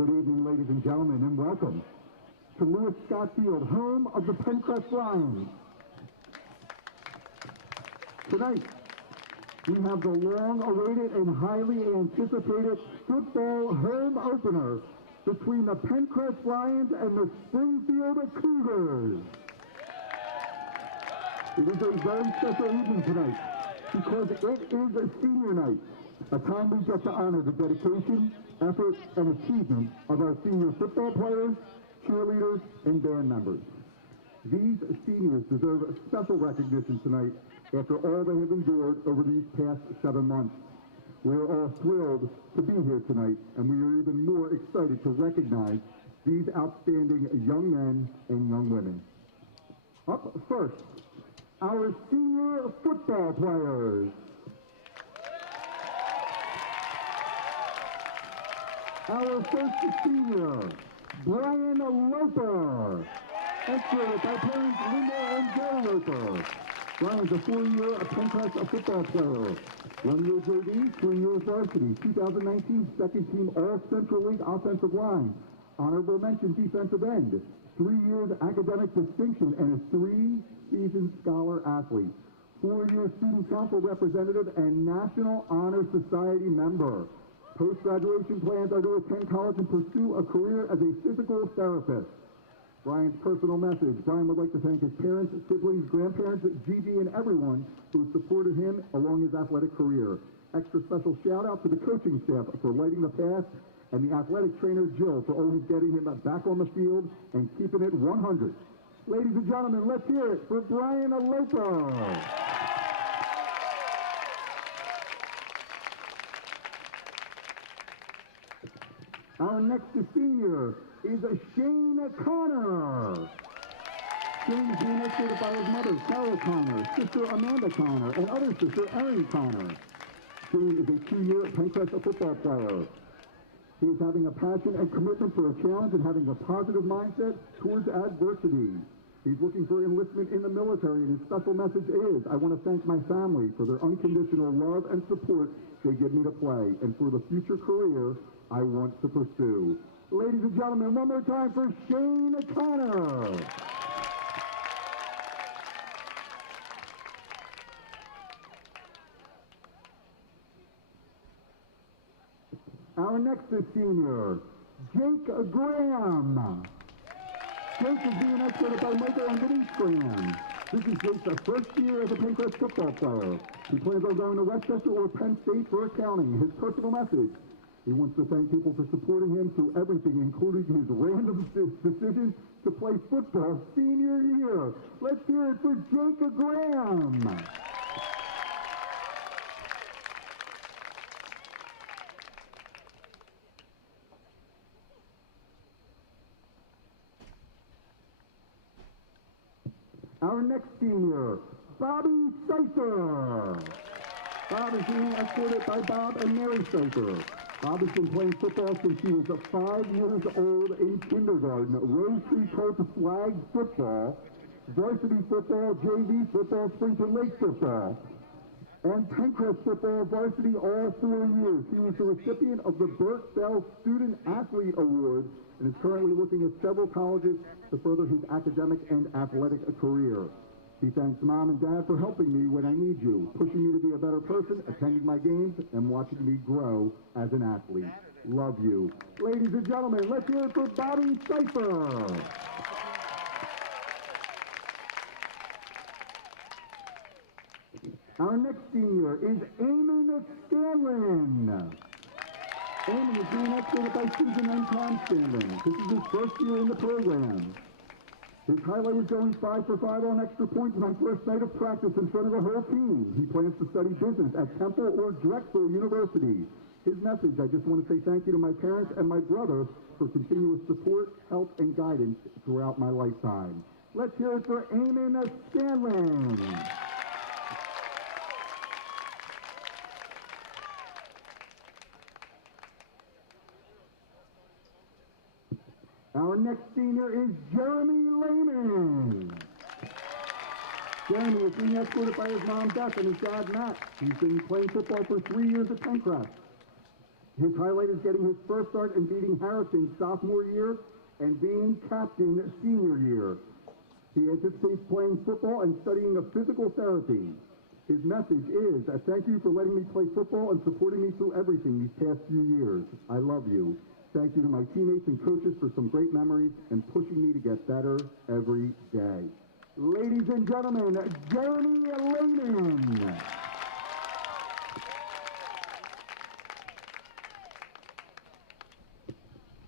Good evening, ladies and gentlemen, and welcome to Lewis Scott Field, home of the Penncrest Lions. Tonight, we have the long-awaited and highly anticipated football home opener between the Penncrest Lions and the Springfield Cougars. It is a very special evening tonight because it is a senior night, a time we get to honor the dedication, effort, and achievement of our senior football players, cheerleaders, and band members. These seniors deserve special recognition tonight after all they have endured over these past 7 months. We are all thrilled to be here tonight, and we are even more excited to recognize these outstanding young men and young women. Up first, our senior football players. Our first senior, Brian Loper, escorted by parents Linda and Joe Loper. Brian's a 4-year Penncrest football player. 1 year JV, 3 years varsity. 2019 second team All-Central League offensive line. Honorable mention defensive end. 3 years academic distinction and a 3-season scholar athlete. 4-year student council representative and National Honor Society member. Post-graduation plans are to attend college and pursue a career as a physical therapist. Brian's personal message. Brian would like to thank his parents, siblings, grandparents, Gigi, and everyone who supported him along his athletic career. Extra special shout out to the coaching staff for lighting the path and the athletic trainer Jill for always getting him back on the field and keeping it 100. Ladies and gentlemen, let's hear it for Brian Loper. Our next senior is Shane Connor. Shane is being escorted by his mother, Sarah Connor, sister Amanda Connor, and other sister Erin Connor. Shane is a 2-year Penncrest football player. He is having a passion and commitment for a challenge and having a positive mindset towards adversity. He's looking for enlistment in the military, and his special message is, I want to thank my family for their unconditional love and support they give me to play, and for the future career I want to pursue. Ladies and gentlemen, one more time for Shane Connor. Our next senior, Jake Graham. Jake is being escorted by Michael and Denise Graham. This is Jake's first year as a Penncrest football player. He plans on going to Westchester or Penn State for accounting. His personal message. He wants to thank people for supporting him through everything, including his random decision to play football senior year. Let's hear it for Jake Graham. Our next senior, Bobby Seifer. Bob is being escorted by Bob and Mary Seifer. Bob has been playing football since he was 5 years old in kindergarten. Rose Tree Coach flag football, varsity football, JV football, Springfield Lake football, and Penncrest football varsity all 4 years. He was the recipient of the Burt Bell Student Athlete Award and is currently looking at several colleges to further his academic and athletic career. He thanks Mom and Dad for helping me when I need you, pushing me to be a better person, attending my games, and watching me grow as an athlete. Love you. Ladies and gentlemen, let's hear it for Bobby Seifer. Our next senior is Eamon Scanlon. Eamon is being escorted by Susan and Tom Scanlon. This is his first year in the program. His highlight is going 5 for 5 on extra points on first night of practice in front of the whole team. He plans to study business at Temple or Drexel University. His message, I just want to say thank you to my parents and my brother for continuous support, help, and guidance throughout my lifetime. Let's hear it for Eamon Scanlon. Our next senior is Jeremy Layman. Jeremy is being escorted by his mom, Beth, and his dad, Matt. He's been playing football for 3 years at Penncrest. His highlight is getting his first start and beating Harrison sophomore year and being captain senior year. He anticipates playing football and studying a physical therapy. His message is, thank you for letting me play football and supporting me through everything these past few years. I love you. Thank you to my teammates and coaches for some great memories and pushing me to get better every day. Ladies and gentlemen, Jeremy Layman.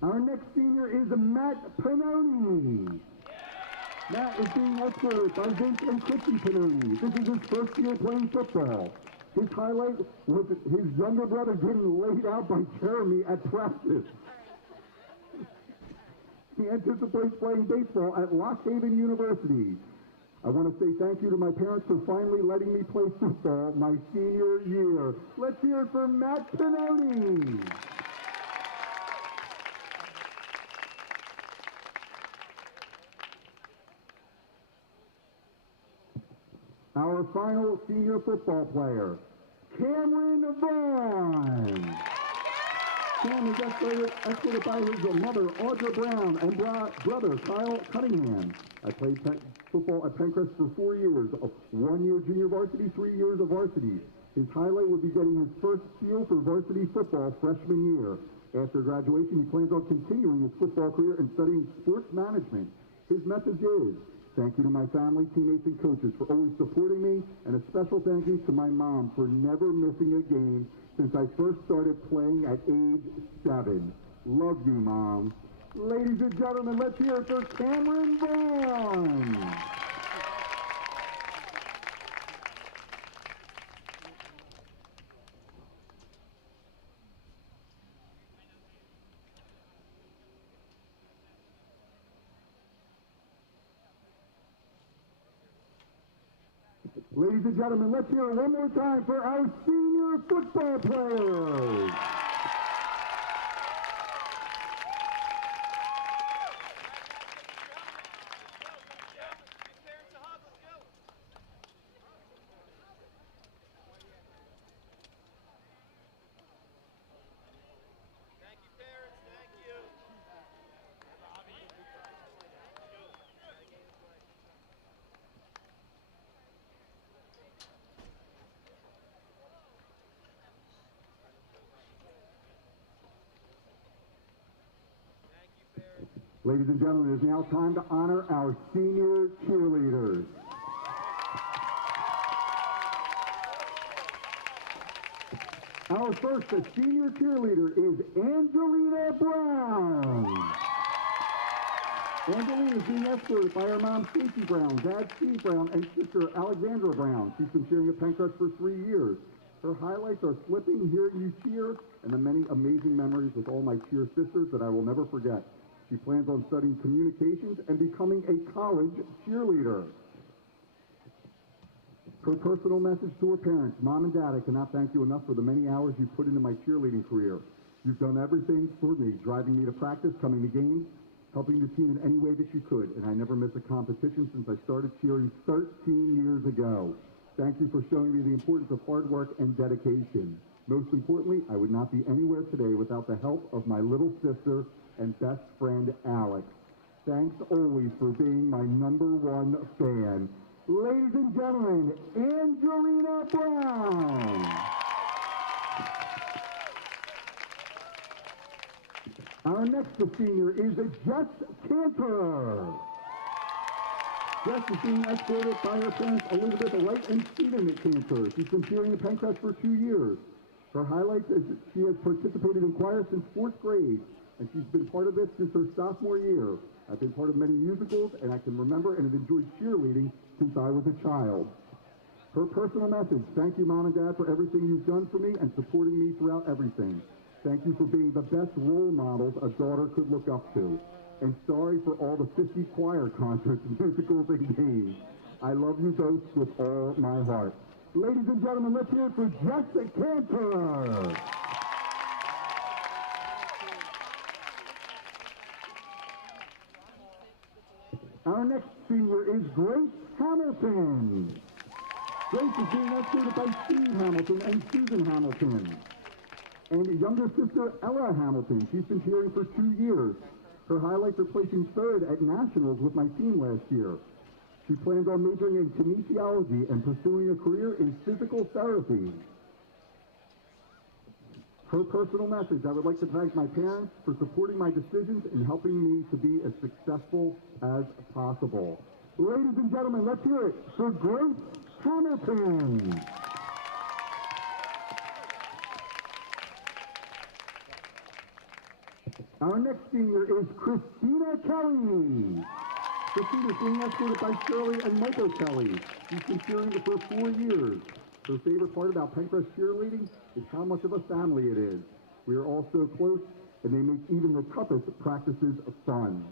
Our next senior is Matt Pannoni. Matt is being escorted by Vince and Christy Pannoni. This is his first year playing football. His highlight was his younger brother getting laid out by Jeremy at practice. He anticipates playing baseball at Lock Haven University. I want to say thank you to my parents for finally letting me play football my senior year. Let's hear it for Matt Pannoni. Our final senior football player, Cameron Vaughn. Cam is escorted by his mother, Audra Brown, and brother, Kyle Cunningham. I played football at Penncrest for 4 years, 1 year junior varsity, 3 years of varsity. His highlight would be getting his first seal for varsity football freshman year. After graduation, he plans on continuing his football career and studying sports management. His message is, thank you to my family, teammates, and coaches for always supporting me, and a special thank you to my mom for never missing a game since I first started playing at age 7. Love you, Mom. Ladies and gentlemen, let's hear it for Cameron Vaughn. Ladies and gentlemen, let's hear it one more time for our senior football players. Ladies and gentlemen, it is now time to honor our senior cheerleaders. Our first senior cheerleader is Angelina Brown. Angelina is being escorted by her mom, Stacy Brown, dad, Steve Brown, and sister, Alexandra Brown. She's been cheering at Penncrest for 3 years. Her highlights are flipping, hearing you cheer, and the many amazing memories with all my cheer sisters that I will never forget. She plans on studying communications and becoming a college cheerleader. Her personal message to her parents, Mom and Dad, I cannot thank you enough for the many hours you put into my cheerleading career. You've done everything for me, driving me to practice, coming to games, helping the team in any way that you could, and I never missed a competition since I started cheering 13 years ago. Thank you for showing me the importance of hard work and dedication. Most importantly, I would not be anywhere today without the help of my little sister and best friend, Alex. Thanks always for being my #1 fan. Ladies and gentlemen, Angelina Brown. Our next senior is Jess Cantor. Jess is being escorted by her parents, Elizabeth Wright and Stephen Cantor. She's been cheering at Penncrest for 2 years. Her highlights is that she has participated in choir since 4th grade, and she's been part of this since her sophomore year. I've been part of many musicals, and I can remember and have enjoyed cheerleading since I was a child. Her personal message, thank you, Mom and Dad, for everything you've done for me and supporting me throughout everything. Thank you for being the best role models a daughter could look up to. And sorry for all the 50 choir concerts, musicals, and games. I love you both with all my heart. Ladies and gentlemen, let's hear it for Jessica Cantor. Our next senior is Grace Hamilton. Grace is being escorted by Steve Hamilton and Susan Hamilton. And younger sister Ella Hamilton, she's been cheering for 2 years. Her highlights are placing third at nationals with my team last year. She plans on majoring in kinesiology and pursuing a career in physical therapy. Her personal message: I would like to thank my parents for supporting my decisions and helping me to be as successful as possible. Ladies and gentlemen, let's hear it for Grace Hamilton. Our next senior is Christina Kelly. Christina is being escorted by Shirley and Michael Kelly. She's been cheering for 4 years. Her favorite part about Penncrest cheerleading is how much of a family it is. We are all so close, and they make even the toughest practices fun.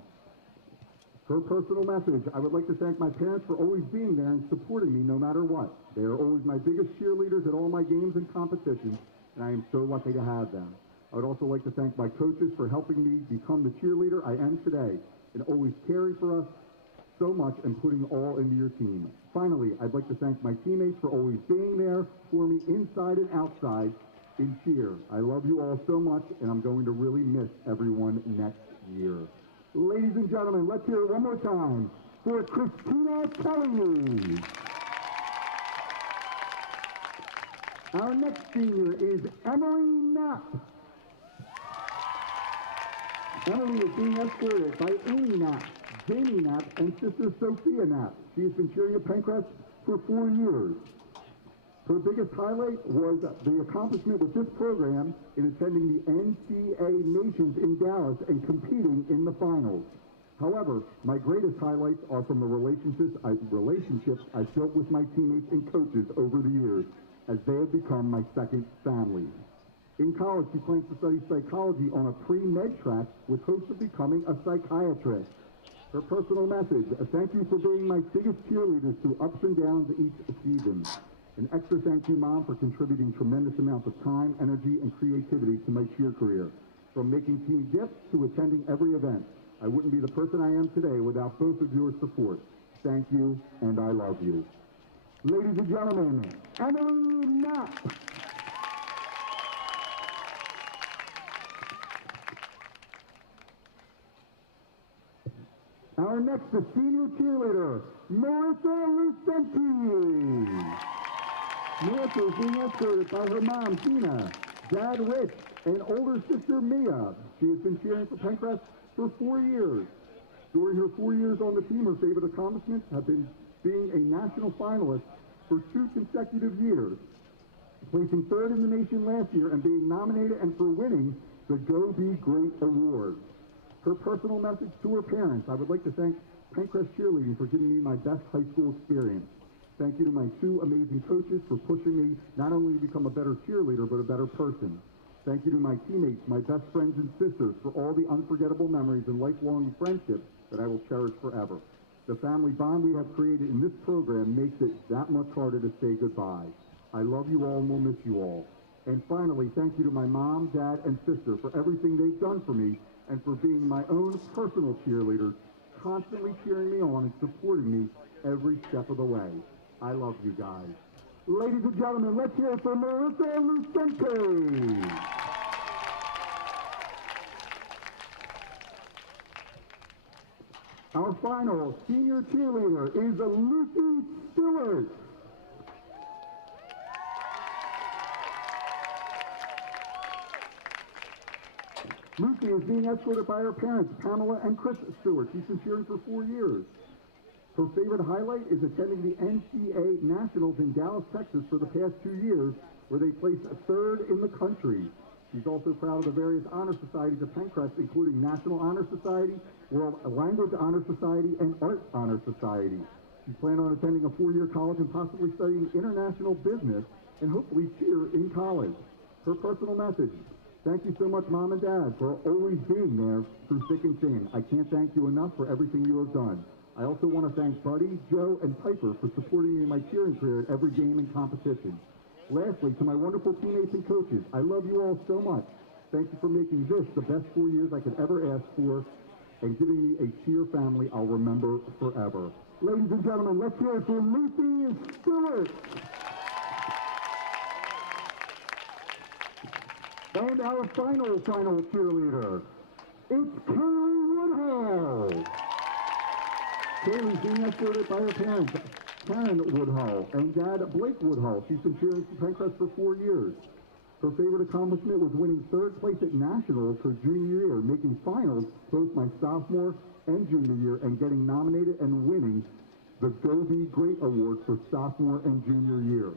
Her personal message: I would like to thank my parents for always being there and supporting me no matter what. They are always my biggest cheerleaders at all my games and competitions, and I am so lucky to have them. I would also like to thank my coaches for helping me become the cheerleader I am today and always caring for us so much and putting all into your team. Finally, I'd like to thank my teammates for always being there for me inside and outside in cheer. I love you all so much, and I'm going to really miss everyone next year. Ladies and gentlemen, let's hear it one more time for Christina Kelly. Our next senior is Emily Knapp. Emily is being escorted by Amy Knapp, Jamie Knapp, and sister Sophia Knapp. She has been cheering at Penncrest for 4 years. Her biggest highlight was the accomplishment with this program in attending the NCAA Nations in Dallas and competing in the finals. However, my greatest highlights are from the relationships I've built with my teammates and coaches over the years, as they have become my second family. In college, she plans to study psychology on a pre-med track with hopes of becoming a psychiatrist. Her personal message: thank you for being my biggest cheerleaders through ups and downs each season. An extra thank you, Mom, for contributing tremendous amounts of time, energy, and creativity to my cheer career. From making team gifts to attending every event, I wouldn't be the person I am today without both of your support. Thank you, and I love you. Ladies and gentlemen, Emily Knapp. Our next is senior cheerleader, Marissa Lucenti. Marissa is being escorted by her mom, Tina, dad, Rich, and older sister, Mia. She has been cheering for Penncrest for 4 years. During her 4 years on the team, her favorite accomplishments have been being a national finalist for 2 consecutive years, placing third in the nation last year and being nominated and for winning the Go Be Great Award. Her personal message to her parents: I would like to thank Penncrest Cheerleading for giving me my best high school experience. Thank you to my 2 amazing coaches for pushing me not only to become a better cheerleader, but a better person. Thank you to my teammates, my best friends and sisters, for all the unforgettable memories and lifelong friendships that I will cherish forever. The family bond we have created in this program makes it that much harder to say goodbye. I love you all and will miss you all. And finally, thank you to my mom, dad, and sister for everything they've done for me and for being my own personal cheerleaders, constantly cheering me on and supporting me every step of the way. I love you guys. Ladies and gentlemen, let's hear it for Marissa Lucenti. Our final senior cheerleader is Lucy Stewart. Lucy is being escorted by her parents, Pamela and Chris Stewart. She's been cheering for 4 years. Her favorite highlight is attending the NCAA Nationals in Dallas, Texas for the past 2 years, where they placed third in the country. She's also proud of the various honor societies of Penncrest, including National Honor Society, World Language Honor Society, and Art Honor Society. She plans on attending a 4-year college and possibly studying international business and hopefully cheer in college. Her personal message: thank you so much, Mom and Dad, for always being there through thick and thin. I can't thank you enough for everything you have done. I also want to thank Buddy, Joe, and Piper for supporting me in my cheering career at every game and competition. Lastly, to my wonderful teammates and coaches, I love you all so much. Thank you for making this the best 4 years I could ever ask for and giving me a cheer family I'll remember forever. Ladies and gentlemen, let's hear it for Lucy Stewart. And our final cheerleader, it's Kaylee Woodhull. Kaylee's being escorted by her parents, Karen Woodhull and Dad Blake Woodhull. She's been cheering for Penncrest for 4 years. Her favorite accomplishment was winning 3rd place at Nationals her junior year, making finals both my sophomore and junior year, and getting nominated and winning the Go Be Great Award for sophomore and junior year.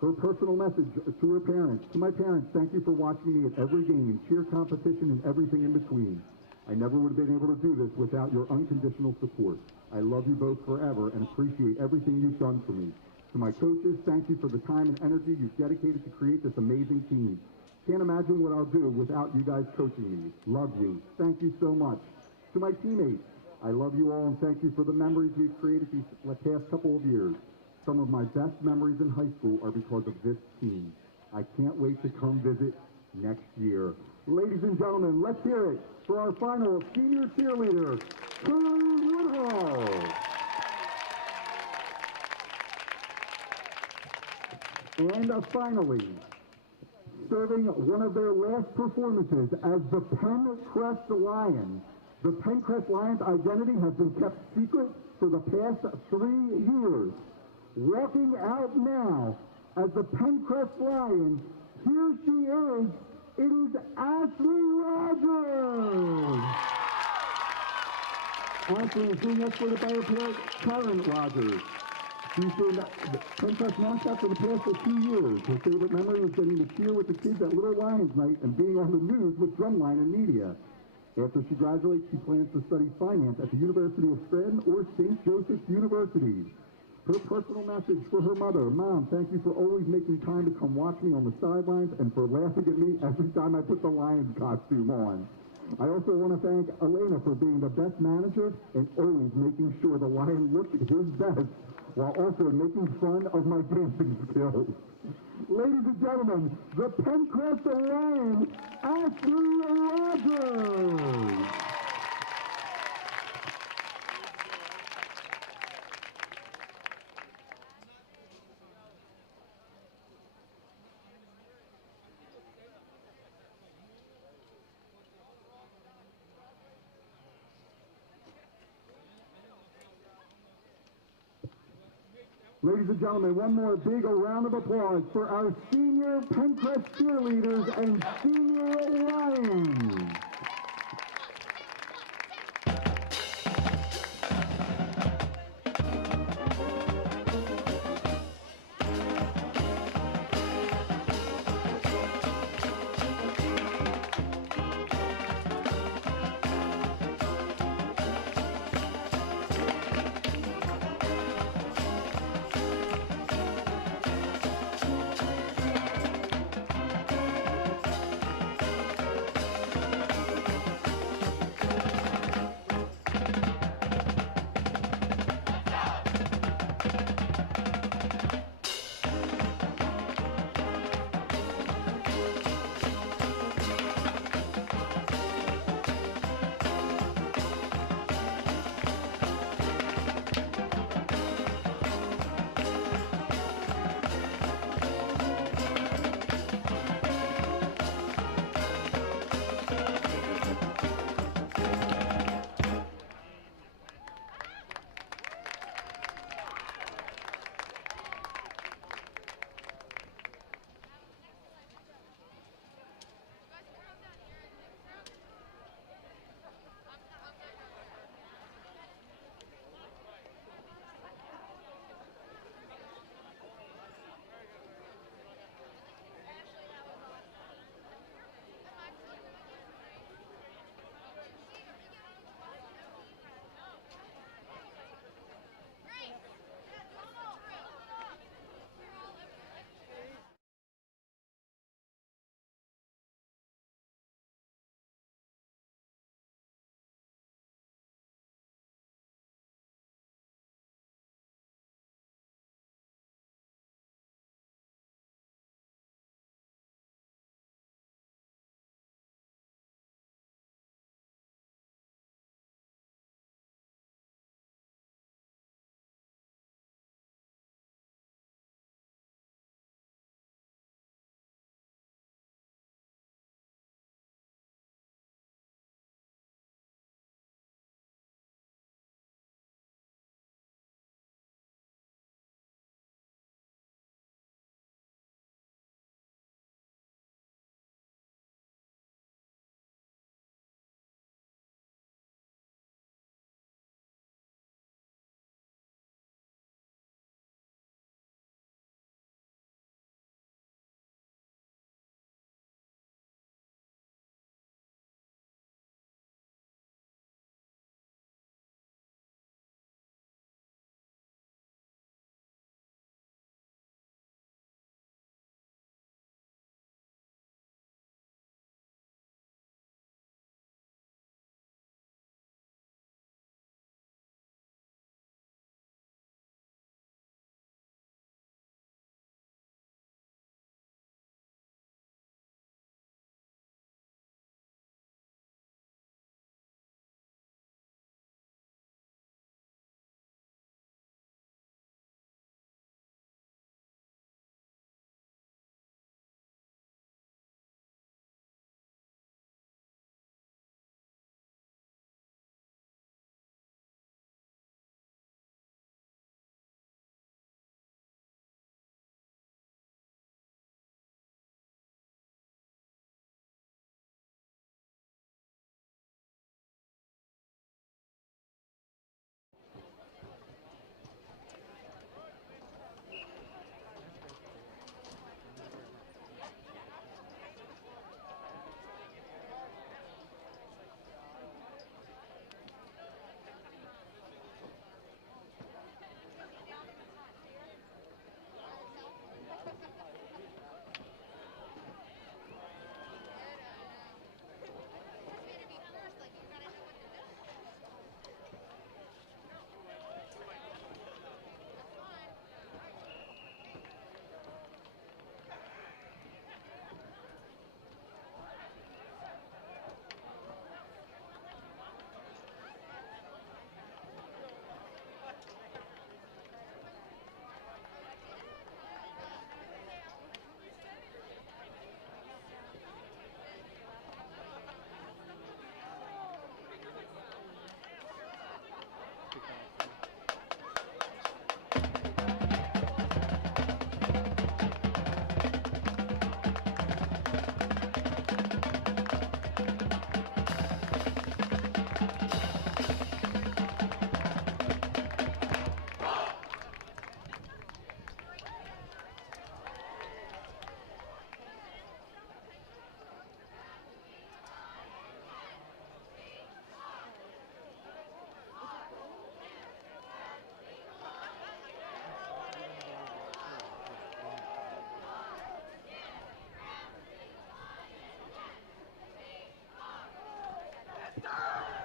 Her personal message to her parents: to my parents, thank you for watching me at every game, cheer competition, and everything in between. I never would have been able to do this without your unconditional support. I love you both forever and appreciate everything you've done for me. To my coaches, thank you for the time and energy you've dedicated to create this amazing team. Can't imagine what I'll do without you guys coaching me. Love you. Thank you so much. To my teammates, I love you all and thank you for the memories we've created these past couple of years. Some of my best memories in high school are because of this team. I can't wait to come visit next year. Ladies and gentlemen, let's hear it for our final senior cheerleader, Kaylee Woodhull. And finally, serving one of their last performances as the Penncrest Lions. The Penncrest Lions' identity has been kept secret for the past 3 years. Walking out now as the Penncrest Lions, here she is. It is Ashley Rogers. Ashley is being escorted by her parent, Karen Rogers. She's been Penncrest mascot for the past 2 years. Her favorite memory was getting to cheer with the kids at Little Lions Night and being on the news with Drumline and media. After she graduates, she plans to study finance at the University of Scranton or St. Joseph's University. Her personal message for her mother: Mom, thank you for always making time to come watch me on the sidelines and for laughing at me every time I put the Lions costume on. I also want to thank Elena for being the best manager and always making sure the Lion looked his best while also making fun of my dancing skills. Ladies and gentlemen, the Penncrest Lions, Ashley Rogers. Ladies and gentlemen, one more big round of applause for our senior Penncrest cheerleaders and senior Lions.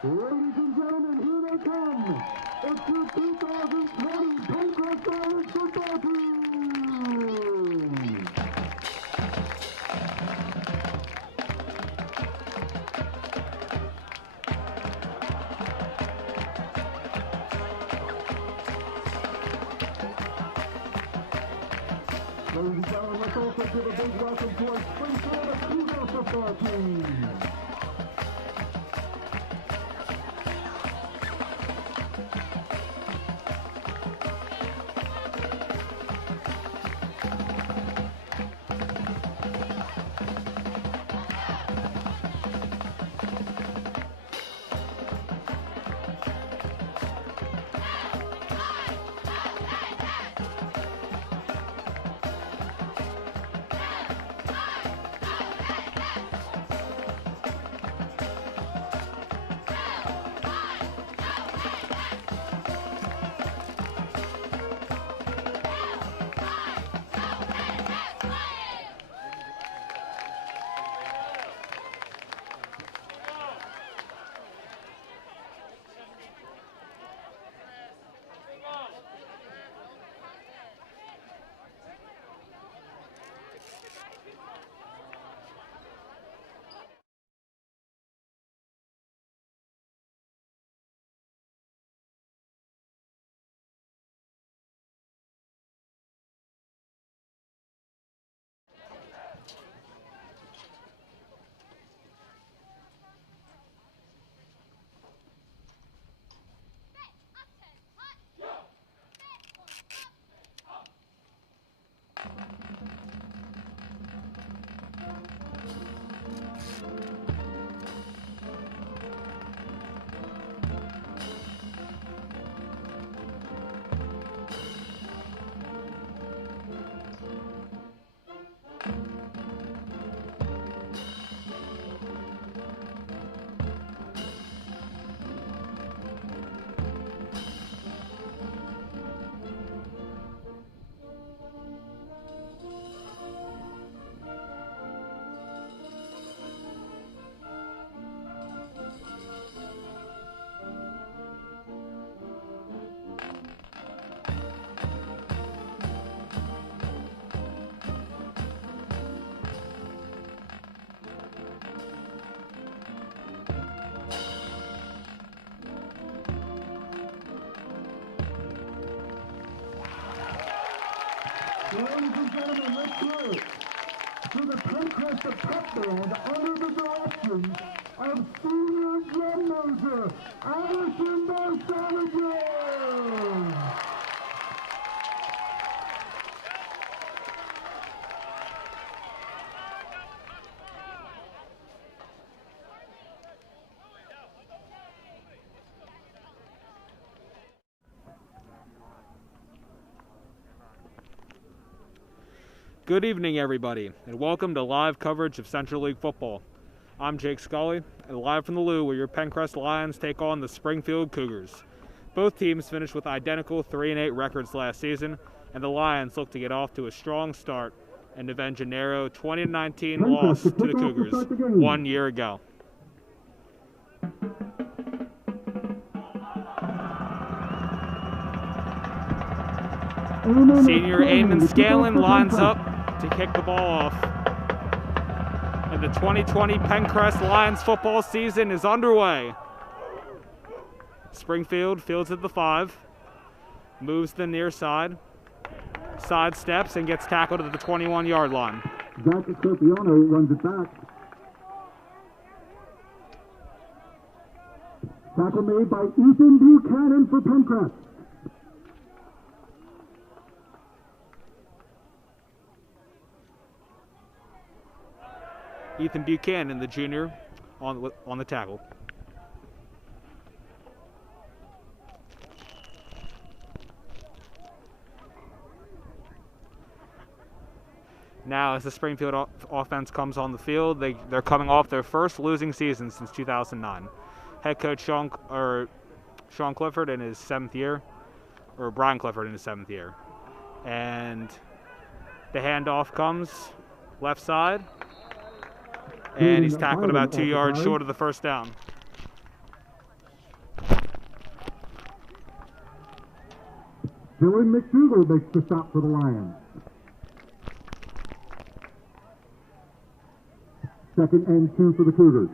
Ladies and gentlemen, here they come. It's the 2020 Penncrest Lions football team. Ladies and gentlemen, let's also give a big welcome to our Springfield Kickoff football team. Ladies and gentlemen, let's hear it to the Penncrest Pep Band under the direction of senior drum major Allison Bartholomew. Good evening, everybody, and welcome to live coverage of Central League football. I'm Jake Scully, and live from the Lou, where your Penncrest Lions take on the Springfield Cougars. Both teams finished with identical 3-8 records last season, and the Lions look to get off to a strong start and avenge a narrow 2019 loss to the Cougars 1 year ago. Senior Layman Scanlon lines up to kick the ball off. And the 2020 Penncrest Lions football season is underway. Springfield fields at the 5, moves to the near side, sidesteps, and gets tackled at the 21-yard line. Zach Scorpiano runs it back. Tackle made by Ethan Buchanan for Penncrest. Ethan Buchanan, the junior, on the tackle. Now, as the Springfield offense comes on the field, they're coming off their first losing season since 2009. Head coach Sean Clifford in his 7th year, or Brian Clifford in his 7th year. And the handoff comes left side, and he's tackled about 2 yards short of the first down. Dylan McDougal makes the stop for the Lions. Second and 2 for the Cougars.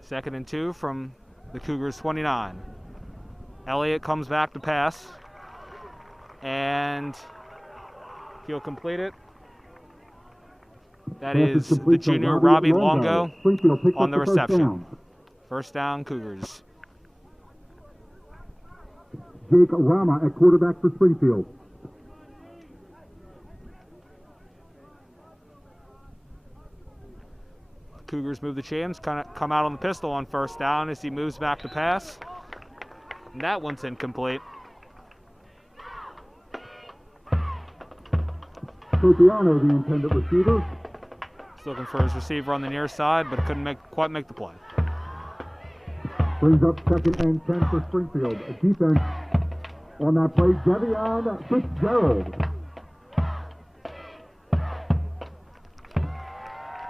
Second and 2 from the Cougars 29. Elliott comes back to pass, and he'll complete it. That is the junior Robbie Longo on the reception. First down, Cougars. Jake Rama at quarterback for Springfield. Cougars move the chains, kind of come out on the pistol on first down as he moves back to pass. And that one's incomplete. Copiano, the intended receiver. He's looking for his receiver on the near side, but couldn't quite make the play. Brings up second and 10 for Springfield. A defense on that play, Devion Fitzgerald.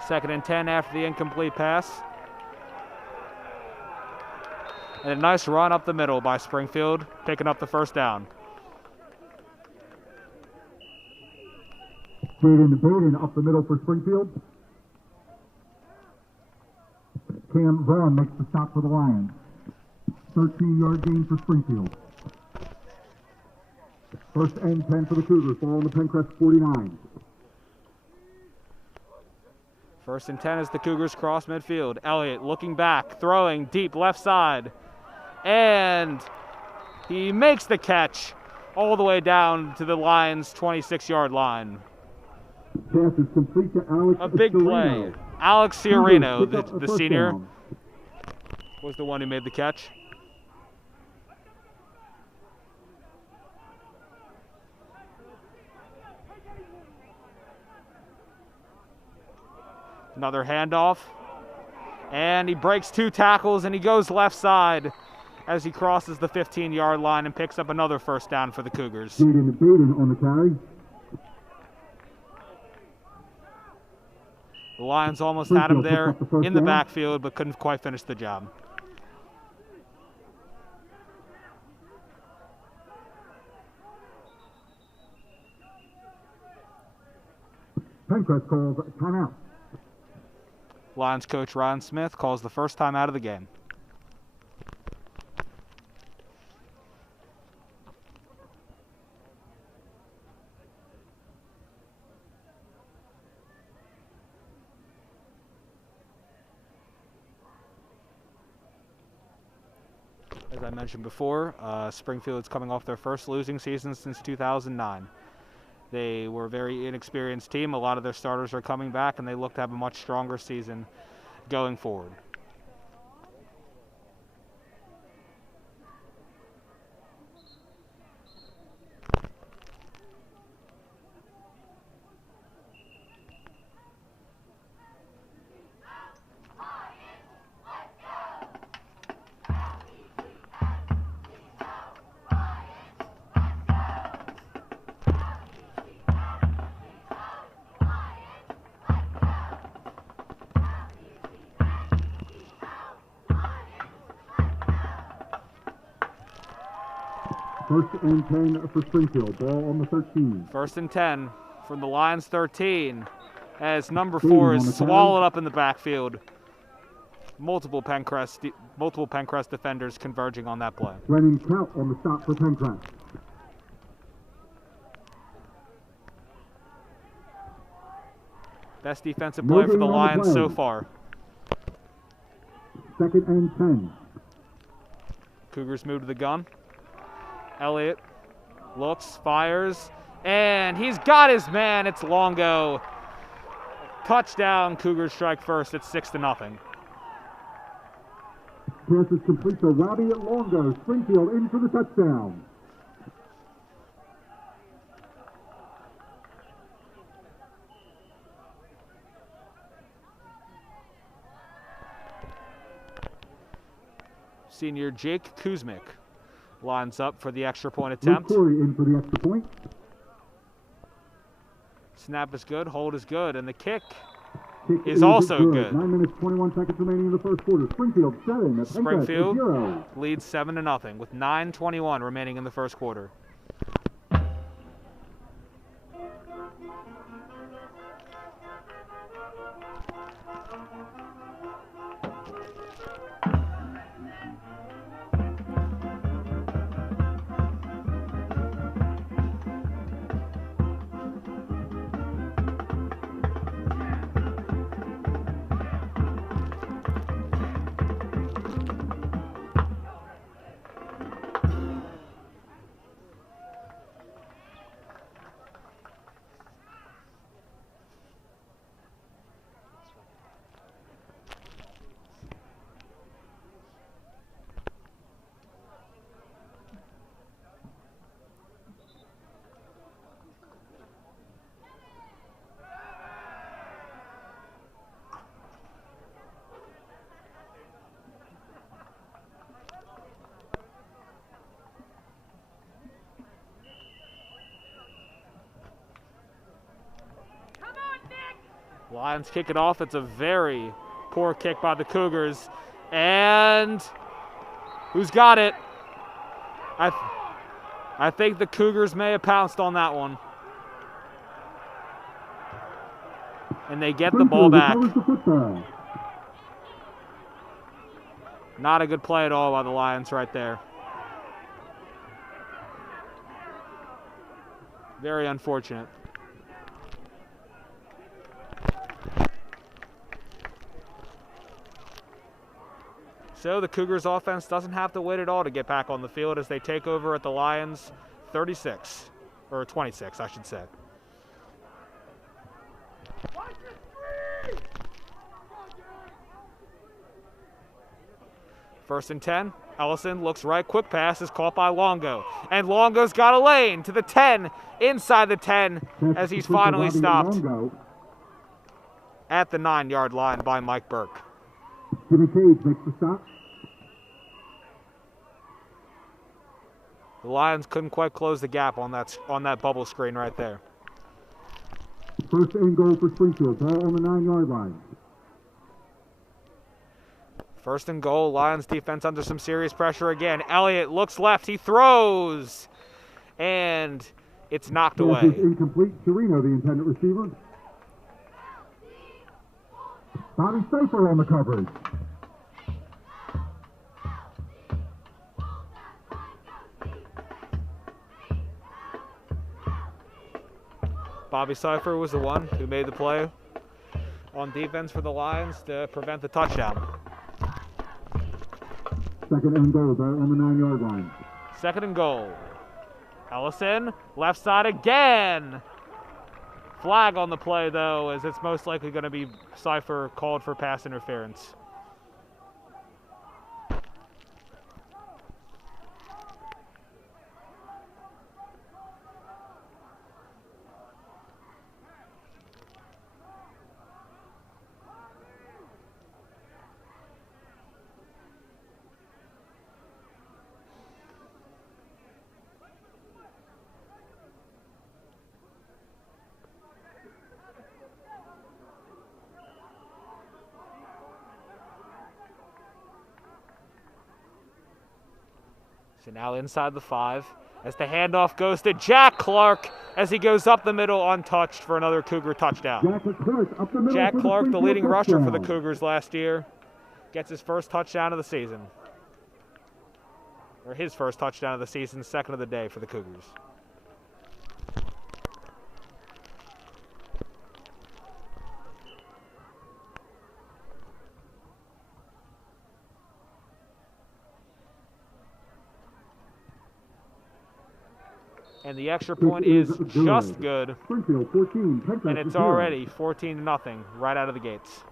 Second and 10 after the incomplete pass. And a nice run up the middle by Springfield, picking up the first down. Jaden Baden up the middle for Springfield. Cam Vaughn makes the stop for the Lions. 13-yard gain for Springfield. First and 10 for the Cougars, ball on the Penncrest 49. First and 10 as the Cougars cross midfield. Elliott looking back, throwing deep left side. And he makes the catch all the way down to the Lions' 26-yard line. Pass is complete to Alex A big Ciarino. play. Alex Ciarino, the senior, was the one who made the catch. Another handoff, and he breaks 2 tackles, and he goes left side as he crosses the 15-yard line and picks up another first down for the Cougars. Jaden Baden on the carry. The Lions almost had him there in the backfield, but couldn't quite finish the job. Penncrest calls timeout. Lions coach Ryan Smith calls the first time out of the game. As I mentioned before, Springfield's coming off their first losing season since 2009. They were a very inexperienced team. A lot of their starters are coming back, and they look to have a much stronger season going forward. First and 10 for Springfield. Ball on the 13. First and 10 from the Lions 13 as number 4 is swallowed up in the backfield. Multiple Penncrest defenders converging on that play. Brennan Count on the stop for Penncrest. Best defensive play for the Lions so far. Second and 10. Cougars move to the gun. Elliott looks, fires, and he's got his man. It's Longo. Touchdown, Cougars strike first. It's 6-0. Pass is complete to Robbie Longo. Springfield in for the touchdown. Senior Jake Kuzmic lines up for the extra point attempt. Corey in for the extra point. Snap is good, hold is good, and the kick Kick is also good. 9 minutes, 21 seconds remaining in the first quarter. Springfield 7 at Penncrest Springfield 0. leads 7-0 with 9:21 remaining in the first quarter. Lions kick it off. It's a very poor kick by the Cougars. And who's got it? I think the Cougars may have pounced on that one. And they get the ball back. Not a good play at all by the Lions right there. Very unfortunate. So the Cougars offense doesn't have to wait at all to get back on the field as they take over at the Lions 36, or 26, I should say. First and 10. Ellison looks right. Quick pass is caught by Longo. And Longo's got a lane to the 10, inside the 10, as he's finally stopped at the 9-yard line by Mike Burke. Jimmy Cage makes the stop. The Lions couldn't quite close the gap on that bubble screen right there. First and goal for Springfield, ball on the 9-yard line. First and goal, Lions defense under some serious pressure again. Elliott looks left, he throws, and it's knocked away. Pass is incomplete. Chirino, the intended receiver. Bobby Seifer on the coverage. Bobby Seifer was the one who made the play on defense for the Lions to prevent the touchdown. Second and goal, ball on the 9-yard line. Second and goal. Ellison, left side again. Flag on the play, though, as it's most likely going to be Seifer called for pass interference. So now inside the 5 as the handoff goes to Jack Clark as he goes up the middle untouched for another Cougar touchdown. Jack Clark, the leading rusher for the Cougars last year, gets his first touchdown of the season. Or his first touchdown of the season, second of the day for the Cougars. And the extra point is just good. Springfield 14, Penncrest And it's already 14-0 right out of the gates.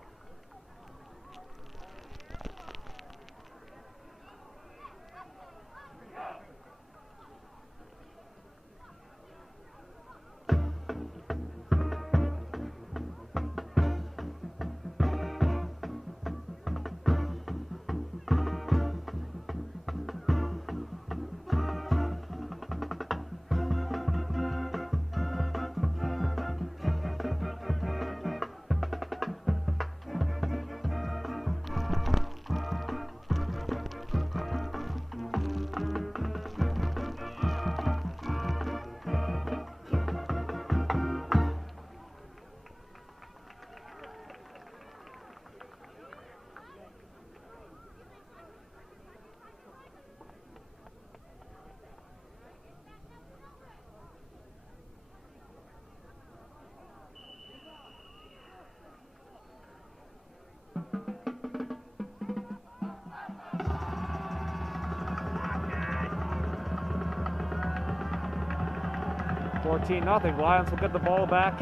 14-0. Lions will get the ball back.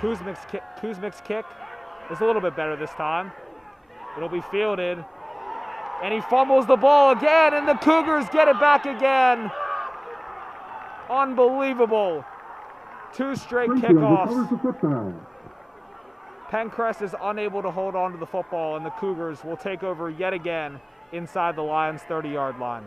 Kuzmic's kick is a little bit better this time. It'll be fielded. And he fumbles the ball again, and the Cougars get it back again. Unbelievable. 2 straight kickoffs. Penncrest is unable to hold on to the football, and the Cougars will take over yet again inside the Lions' 30-yard line.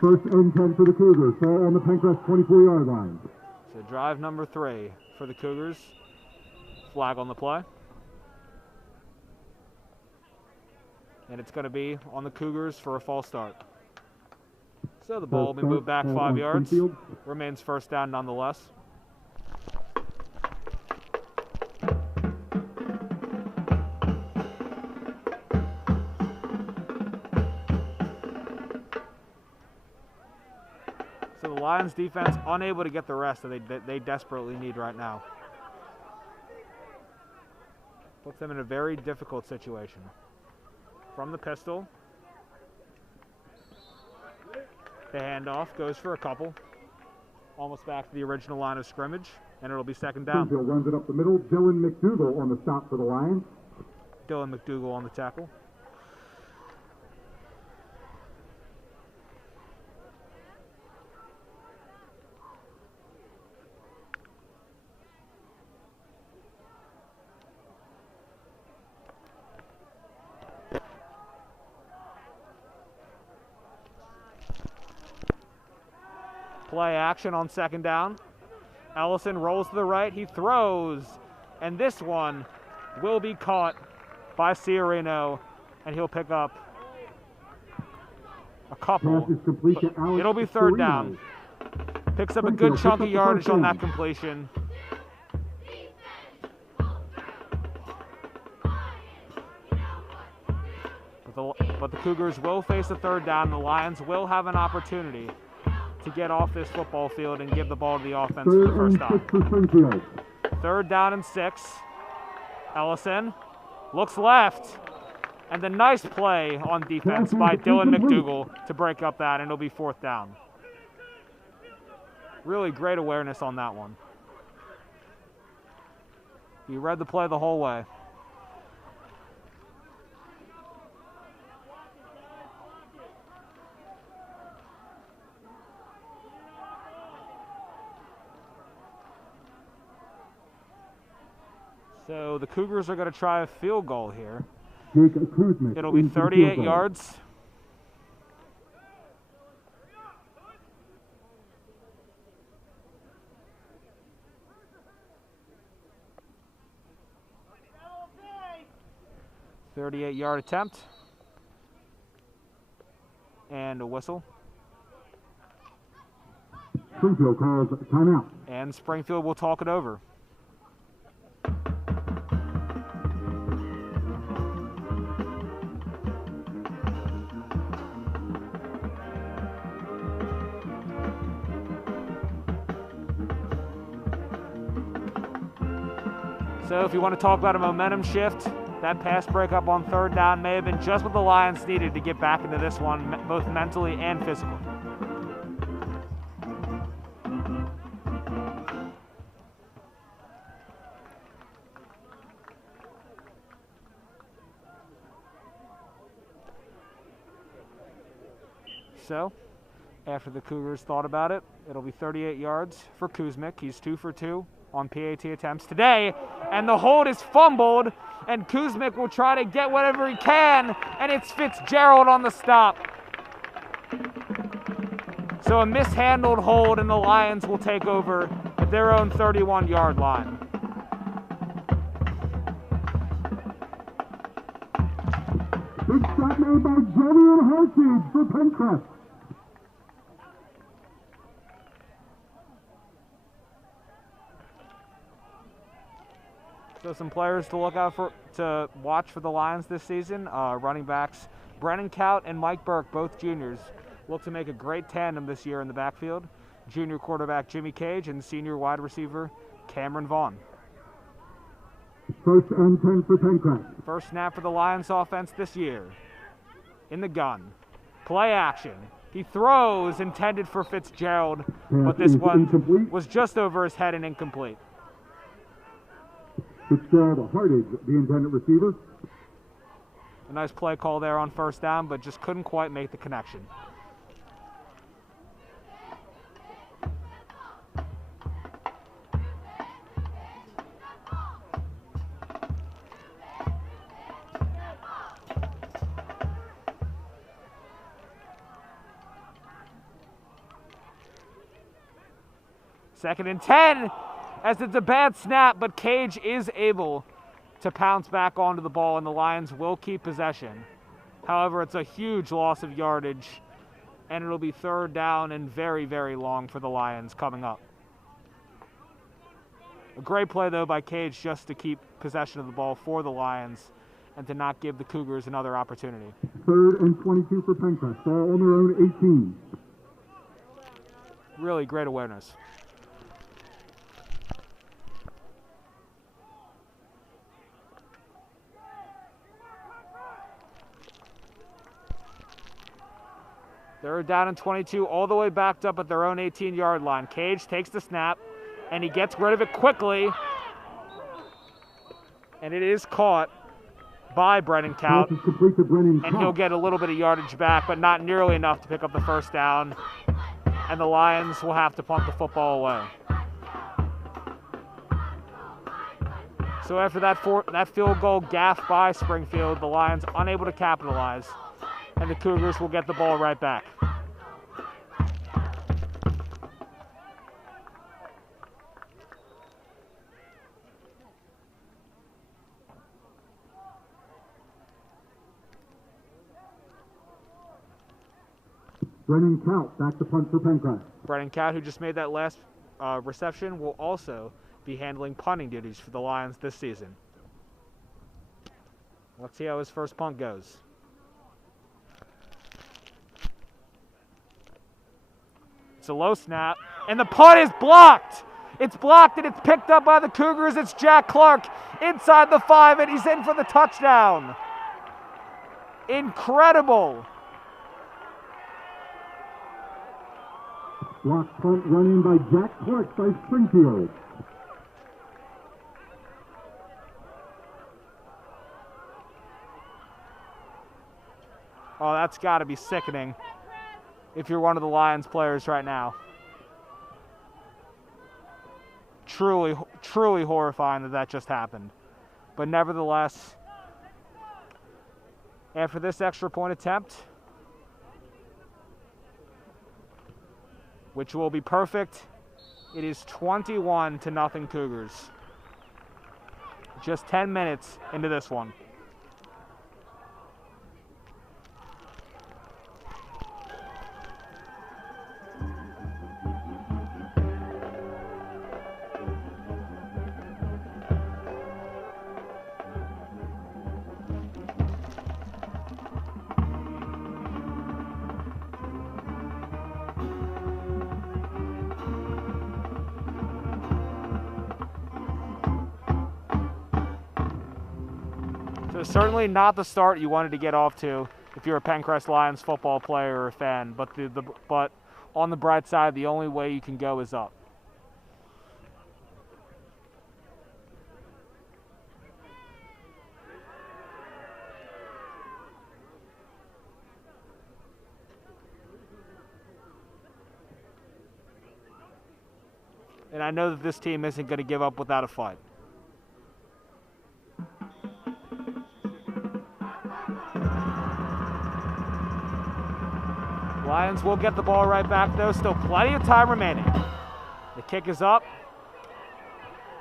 First and 10 for the Cougars, ball on the Penncrest 24-yard line. So drive number 3 for the Cougars. Flag on the play. And it's going to be on the Cougars for a false start. So the ball will be moved back 5 yards. Remains first down nonetheless. So the Lions defense unable to get the rest that they desperately need right now. Puts them in a very difficult situation. From the pistol, the handoff goes for a couple. Almost back to the original line of scrimmage, and it'll be second down. Springfield runs it up the middle. Dylan McDougall on the stop for the Lions. Dylan McDougall on the tackle. Play action on second down. Ellison rolls to the right. He throws. And this one will be caught by Ciarino. And he'll pick up a couple. It'll be third down. Picks up a good chunk of yardage on that completion. But the Cougars will face a third down. The Lions will have an opportunity to get off this football field and give the ball to the offense for the first time. Third down and 6. Ellison looks left. And a nice play on defense by Dylan McDougall to break up that, and it'll be fourth down. Really great awareness on that one. He read the play the whole way. So the Cougars are going to try a field goal here. It'll be 38 yards. .38-yard attempt. And a whistle. Springfield calls timeout. And Springfield will talk it over. So if you want to talk about a momentum shift, that pass breakup on third down may have been just what the Lions needed to get back into this one, both mentally and physically. So, after the Cougars thought about it, it'll be 38 yards for Kuzmic. He's 2 for 2 on PAT attempts today, and the hold is fumbled, and Kuzmic will try to get whatever he can, and it's Fitzgerald on the stop. So a mishandled hold, and the Lions will take over at their own 31-yard line. Big stop made by Julian Hartage for Penncrest. So some players to look out for, to watch for the Lions this season. Running backs Brennan Kaut and Mike Burke, both juniors, look to make a great tandem this year in the backfield. Junior quarterback Jimmy Cage and senior wide receiver Cameron Vaughn. First and 10 for Penncrest. First snap for the Lions offense this year. In the gun. Play action. He throws, intended for Fitzgerald, but this one incomplete. was just over his head and incomplete. Fitzgerald Hardage, the intended receiver. A nice play call there on first down, but just couldn't quite make the connection. Second and 10, as it's a bad snap, but Cage is able to pounce back onto the ball, and the Lions will keep possession. However, it's a huge loss of yardage, and it'll be third down and very, very long for the Lions coming up. A great play, though, by Cage just to keep possession of the ball for the Lions and to not give the Cougars another opportunity. Third and 22 for Penncrest, ball on their own 18. Really great awareness. They're down in 22, all the way backed up at their own 18-yard line. Cage takes the snap, and he gets rid of it quickly. And it is caught by Brennan Kaut. And he'll get a little bit of yardage back, but not nearly enough to pick up the first down. And the Lions will have to punt the football away. So after that field goal gaff by Springfield, the Lions unable to capitalize. And the Cougars will get the ball right back. Brennan Kaut back to punt for Penncrest. Brennan Kaut, who just made that last reception, will also be handling punting duties for the Lions this season. Let's see how his first punt goes. It's a low snap, and the punt is blocked. It's blocked, and it's picked up by the Cougars. It's Jack Clark inside the 5, and he's in for the touchdown. Incredible. Block punt running by Jack Clark by Springfield. Oh, that's got to be sickening if you're one of the Lions players right now. Truly, truly horrifying that just happened. But nevertheless, after this extra point attempt, which will be perfect, it is 21-0 Cougars. Just 10 minutes into this one. Certainly not the start you wanted to get off to if you're a Penncrest Lions football player or a fan, but but on the bright side, the only way you can go is up. And I know that this team isn't going to give up without a fight. Lions will get the ball right back, though. Still plenty of time remaining. The kick is up.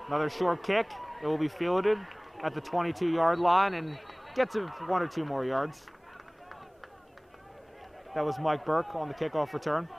Another short kick. It will be fielded at the 22-yard line and gets 1 or 2 more yards. That was Mike Burke on the kickoff return.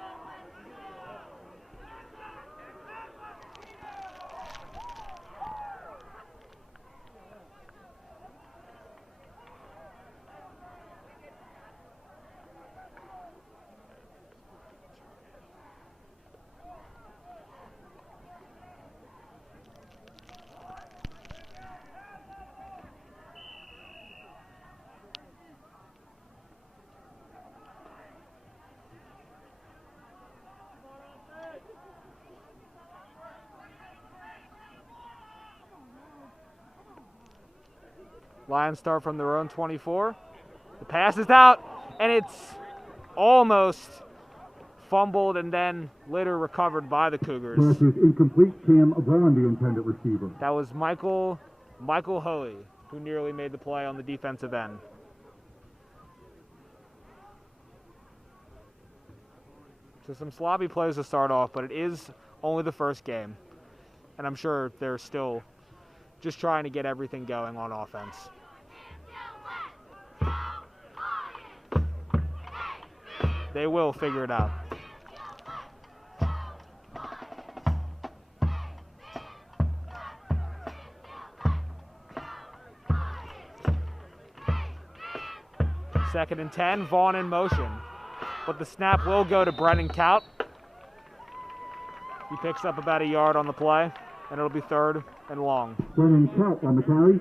Lions start from their own 24. The pass is out, and it's almost fumbled and then later recovered by the Cougars. Pass is incomplete. Cam Vaughn, the intended receiver. That was Michael Hoey, who nearly made the play on the defensive end. So some sloppy plays to start off, but it is only the first game. And I'm sure they're still just trying to get everything going on offense. They will figure it out. Second and 10, Vaughn in motion. But the snap will go to Brennan Kaut. He picks up about a yard on the play, and it'll be 3rd and long. Brennan Kaut on the carry.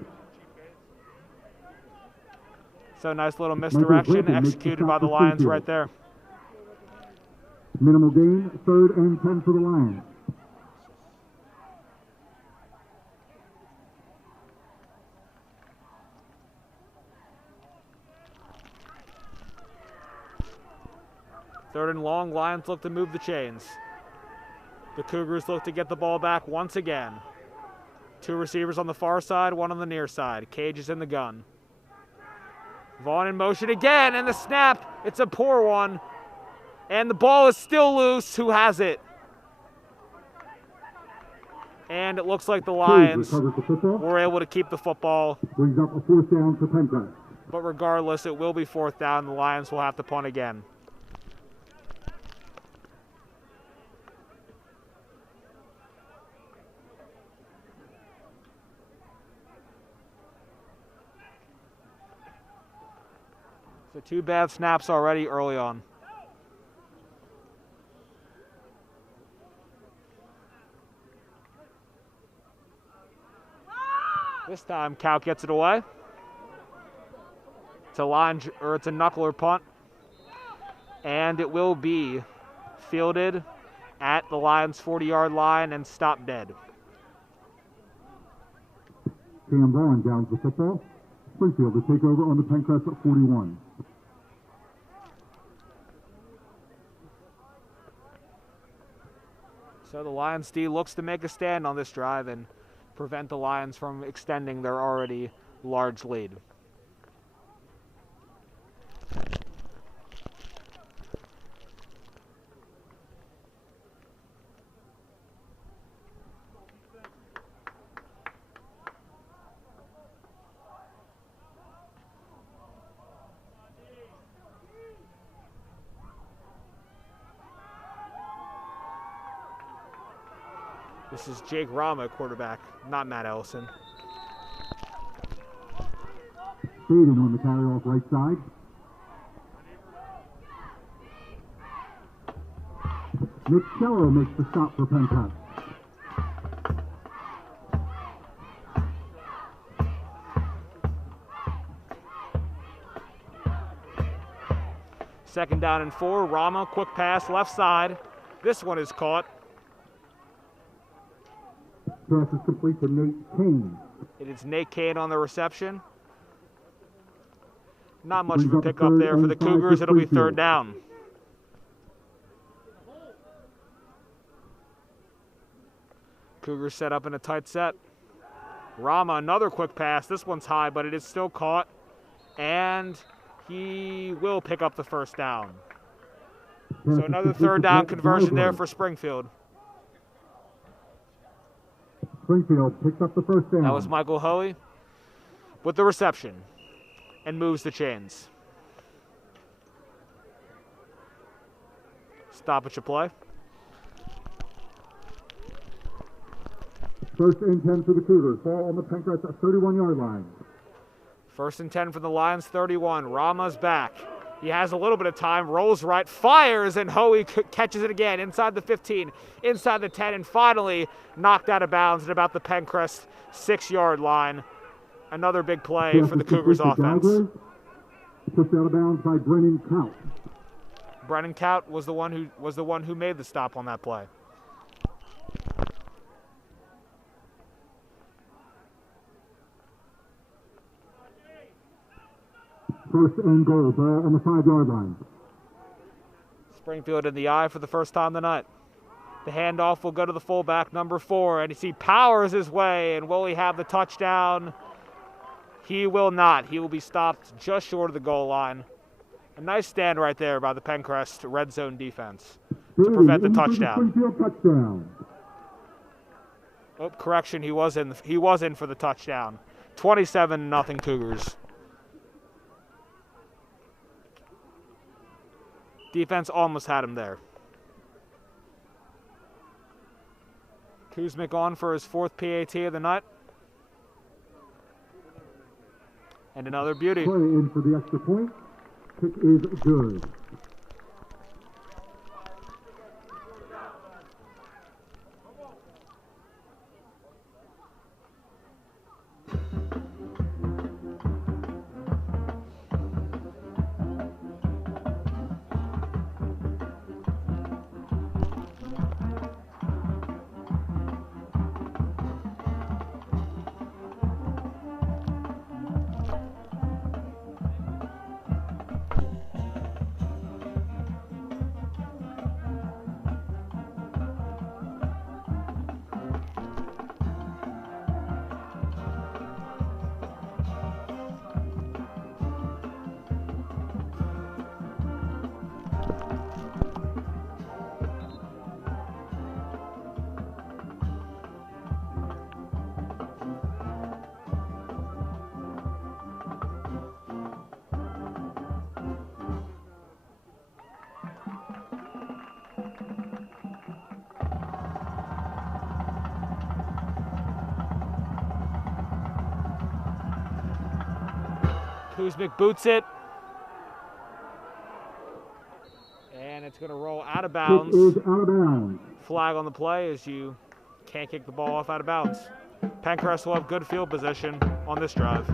So nice little misdirection executed by the Lions right there. Minimal gain, 3rd and 10 for the Lions. Third and long, Lions look to move the chains. The Cougars look to get the ball back once again. 2 receivers on the far side, 1 on the near side. Cage is in the gun. Vaughn in motion again, and the snap, it's a poor one. And the ball is still loose. Who has it? And it looks like the Lions were able to keep the football. Brings up a 4th down for Penncrest. But regardless, it will be 4th down. The Lions will have to punt again. So 2 bad snaps already early on. This time, Kaut gets it away. It's a knuckler punt, and it will be fielded at the Lions' 40-yard line and stopped dead. Cam Vaughn downs the football. Springfield to take over on the Penncrest at 41. So the Lions D looks to make a stand on this drive and prevent the Lions from extending their already large lead. This is Jake Rama, quarterback, not Matt Ellison. Hayden on the carry off right side. Nick Cello makes the stop for Penncrest. Second down and 4. Rama, quick pass, left side. This one is caught. Pass is complete to Nate Kane. It is Nate Kane on the reception. Not much of a pickup there for the Cougars. It'll be 3rd down. Cougars set up in a tight set. Rama, another quick pass. This one's high, but it is still caught. And he will pick up the 1st down. So another 3rd down conversion there for Springfield. Springfield picks up the 1st down. That was Michael Hoey with the reception and moves the chains. Stoppage of play. 1st and 10 for the Cougars. Ball on the Penncrest at 31-yard line. 1st and 10 for the Lions, 31. Rama's back. He has a little bit of time, rolls right, fires, and Hoey catches it again inside the 15, inside the 10, and finally knocked out of bounds at about the Penncrest 6-yard line. Another big play for the Cougars offense. Pushed out of bounds by Brennan Kaut. Brennan Kaut was the one who made the stop on that play. first and goal. Ball on the 5-yard line. Springfield in the eye for the first time tonight. The handoff will go to the fullback, number 4, and he powers his way, and will he have the touchdown? He will not. He will be stopped just short of the goal line. A nice stand right there by the Penncrest red zone defense to prevent the touchdown. Oh, correction, he was in for the touchdown. 27-0 Cougars. Defense almost had him there. Kuzmic on for his 4th PAT of the night. And another beauty. Play in for the extra point. Kick is good. Kuzmic boots it. And it's going to roll out of bounds. Kick is out of bounds. Flag on the play as you can't kick the ball off out of bounds. Penncrest will have good field position on this drive.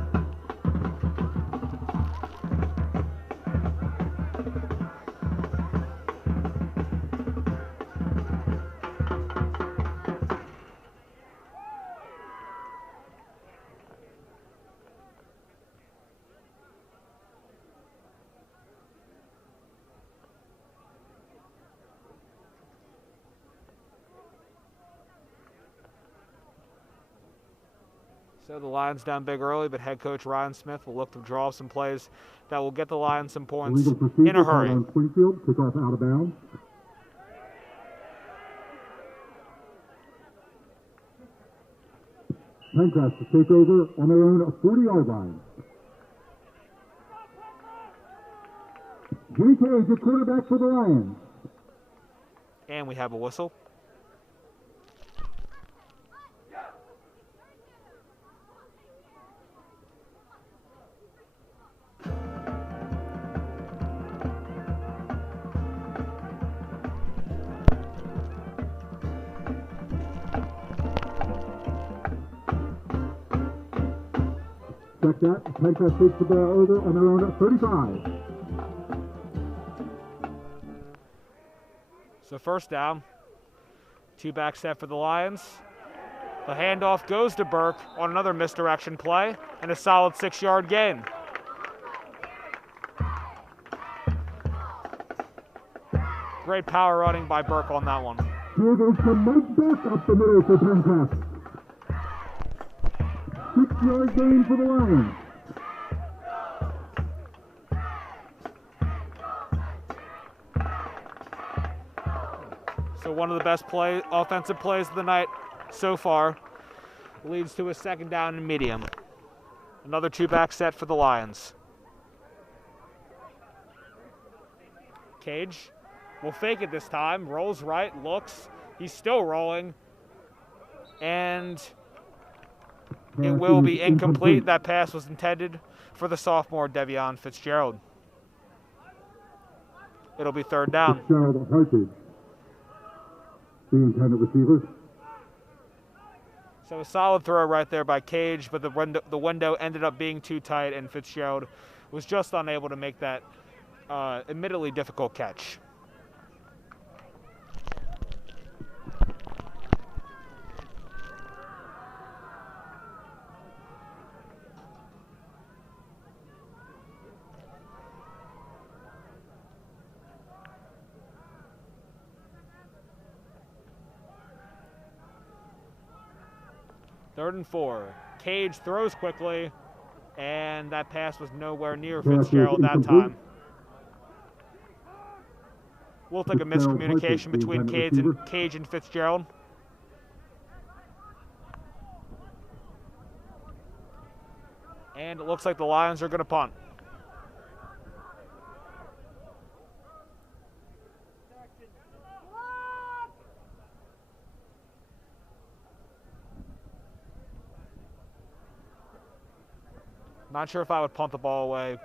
So the Lions down big early, but head coach Ryan Smith will look to draw some plays that will get the Lions some points in a hurry. Springfield, kickoff out of bounds. Penncrest to take over on their own 40-yard line. Jimmy Cage, the quarterback for the Lions. And we have a whistle. Check that. Penncrest takes the ball over on their own 35. So first down, 2-back set for the Lions. The handoff goes to Burke on another misdirection play and a solid 6-yard gain. Great power running by Burke on that one. Here goes the Mike Burke up the middle for Penncrest. 6-yard gain for the Lions. So one of the best offensive plays of the night so far leads to a 2nd down and medium. Another 2-back set for the Lions. Cage will fake it this time, rolls right, looks, he's still rolling, and it will be incomplete. That pass was intended for the sophomore Devion Fitzgerald. It'll be 3rd down. Fitzgerald Hartage, the intended receiver. So a solid throw right there by Cage, but the window ended up being too tight, and Fitzgerald was just unable to make that admittedly difficult catch. 3rd and 4. Cage throws quickly, and that pass was nowhere near Pass is Fitzgerald that incomplete. time. Looked like a Fitzgerald miscommunication Hartford, between the receiver. Cage and Fitzgerald. And it looks like the Lions are going to punt. Not sure if I would punt the ball away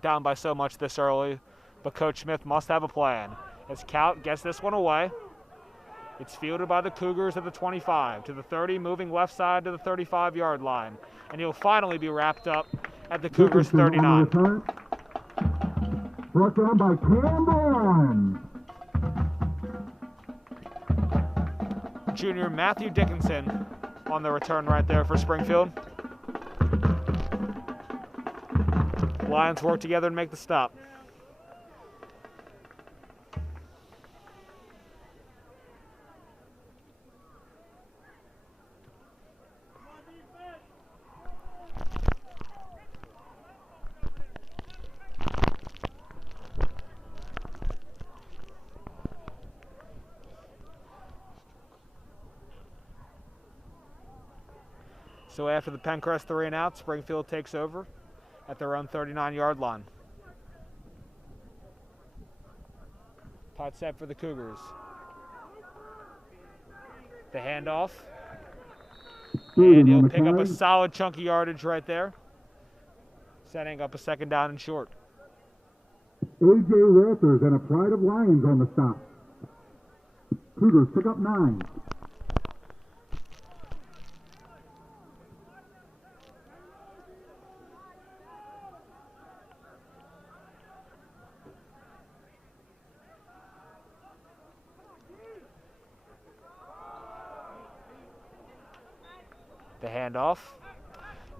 down by so much this early, but Coach Smith must have a plan. As Count gets this one away, it's fielded by the Cougars at the 25 to the 30, moving left side to the 35-yard line. And he'll finally be wrapped up at the Cougars' 39. Brought down by Cameron. Junior Matthew Dickinson on the return right there for Springfield. Lions work together to make the stop. So after the Penncrest 3 and out, Springfield takes over at their own 39-yard line. Punt set for the Cougars. The handoff. And he'll pick up a solid chunky yardage right there, setting up a 2nd down and short. A.J. Walters and a Pride of Lions on the stop. Cougars pick up 9. The handoff,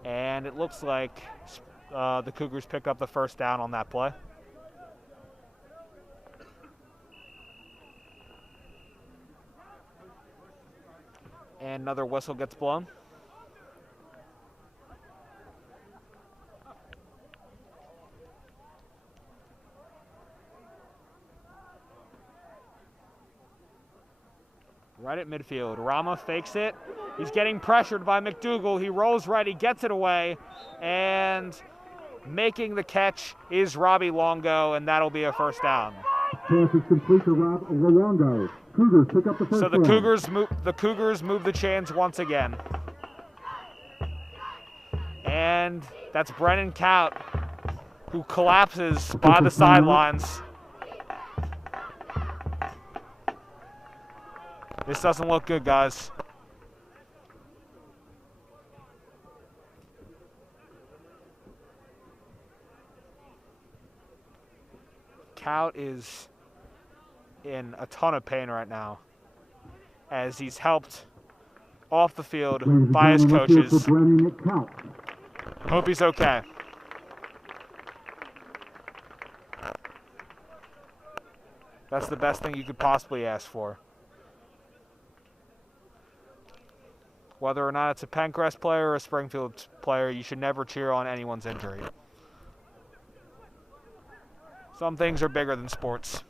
and it looks like the Cougars pick up the 1st down on that play. And another whistle gets blown. Right at midfield. Rama fakes it. He's getting pressured by McDougal. He rolls right. He gets it away. And making the catch is Robbie Longo, and that'll be a 1st down. Pass is complete to Rob Longo. Cougars pick up the 1st So the down. Cougars move the chains once again. And that's Brennan Kaut, who collapses by the sidelines. This doesn't look good, guys. Kaut is in a ton of pain right now as he's helped off the field by his coaches. Hope he's okay. That's the best thing you could possibly ask for. Whether or not it's a Penncrest player or a Springfield player, you should never cheer on anyone's injury. Some things are bigger than sports.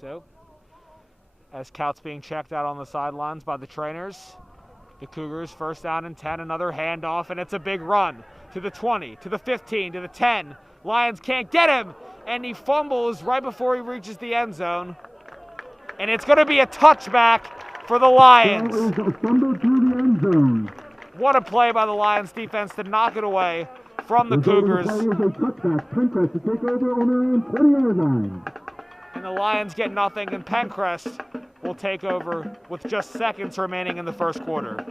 So, as Kaut's being checked out on the sidelines by the trainers, the Cougars 1st down and 10, another handoff, and it's a big run to the 20, to the 15, to the 10. Lions can't get him, and he fumbles right before he reaches the end zone. And it's going to be a touchback for the Lions. What a play by the Lions defense to knock it away from the Cougars. And the Lions get nothing, and Penncrest will take over with just seconds remaining in the 1st quarter.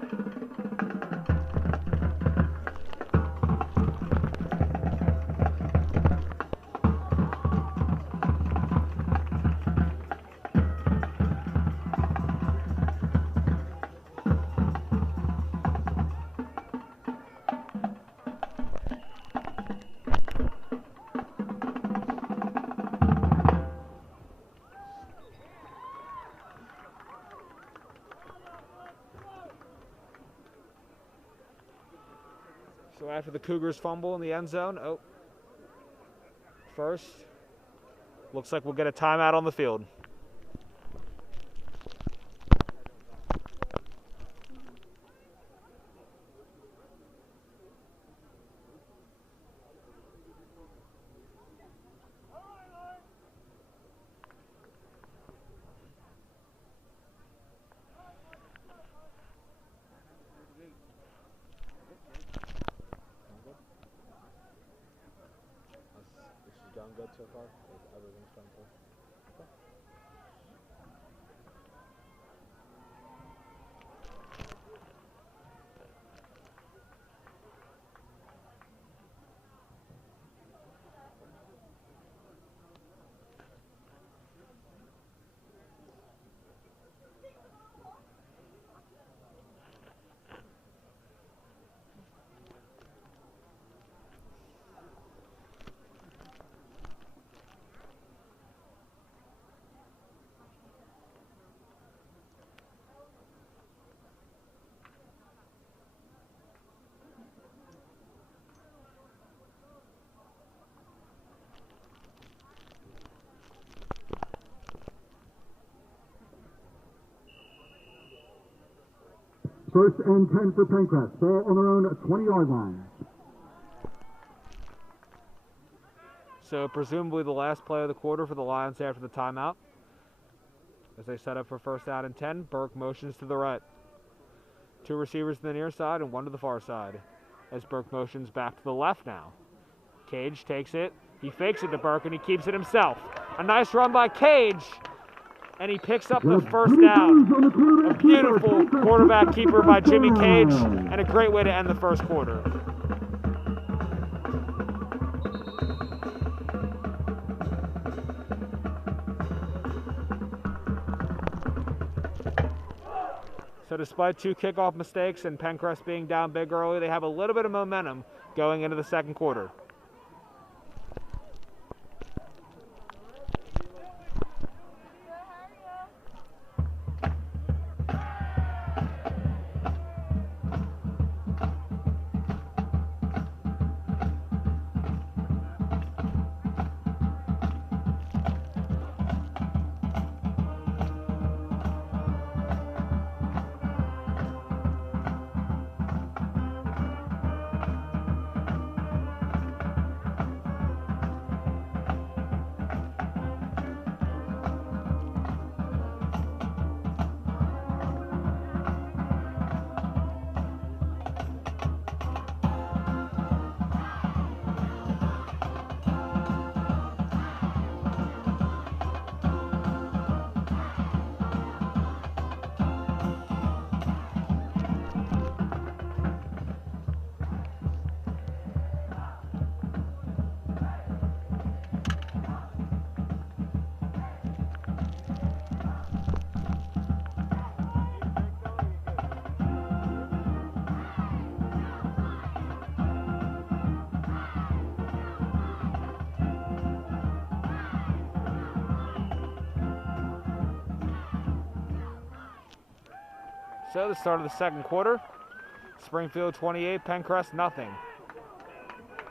So after the Cougars fumble in the end zone, first, looks like we'll get a timeout on the field. Done good so far? Everything's done good. Okay. First and 10 for Penncrest. Ball on their own 20-yard line. So presumably the last play of the quarter for the Lions after the timeout. As they set up for first down and 10, Burke motions to the right. 2 receivers to the near side and 1 to the far side. As Burke motions back to the left now. Cage takes it. He fakes it to Burke and he keeps it himself. A nice run by Cage. And he picks up the first down. A beautiful quarterback keeper by Jimmy Cage, and a great way to end the first quarter. So despite 2 kickoff mistakes and Penncrest being down big early, they have a little bit of momentum going into the second quarter. So the start of the second quarter, Springfield 28, Penncrest nothing.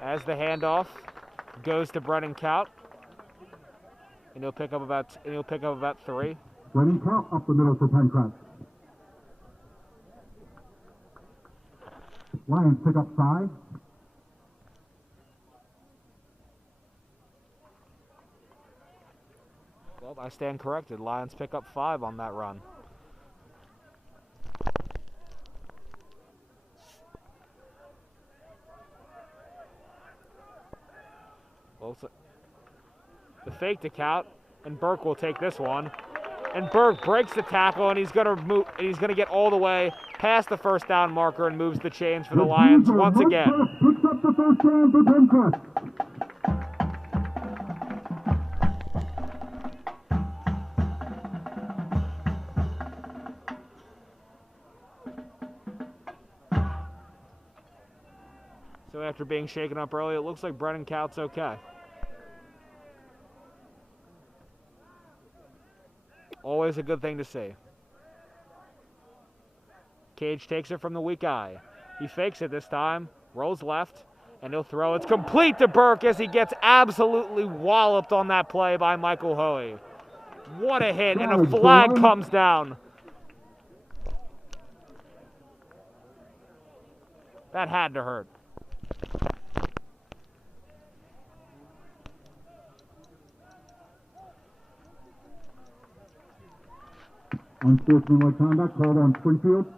As the handoff goes to Brennan Kaut, and he'll pick up about 3. Brennan Kaut up the middle for Penncrest. Lions pick up 5. Well, I stand corrected. Lions pick up 5 on that run. Well, the fake to Kaut, and Burke will take this one. And Burke breaks the tackle, and he's gonna move. And he's gonna get all the way past the first down marker and moves the chains for the Lions once again. Picks up the first down for Penncrest. So after being shaken up early, it looks like Brennan Kaut's okay. Always a good thing to see. Cage takes it from the weak eye. He fakes it this time, Rolls left, and he'll throw. It's complete to Burke as he gets absolutely walloped on that play by Michael Hoey. What a hit, and a flag comes down. That had to hurt. Unsportsmanlike conduct called on Springfield.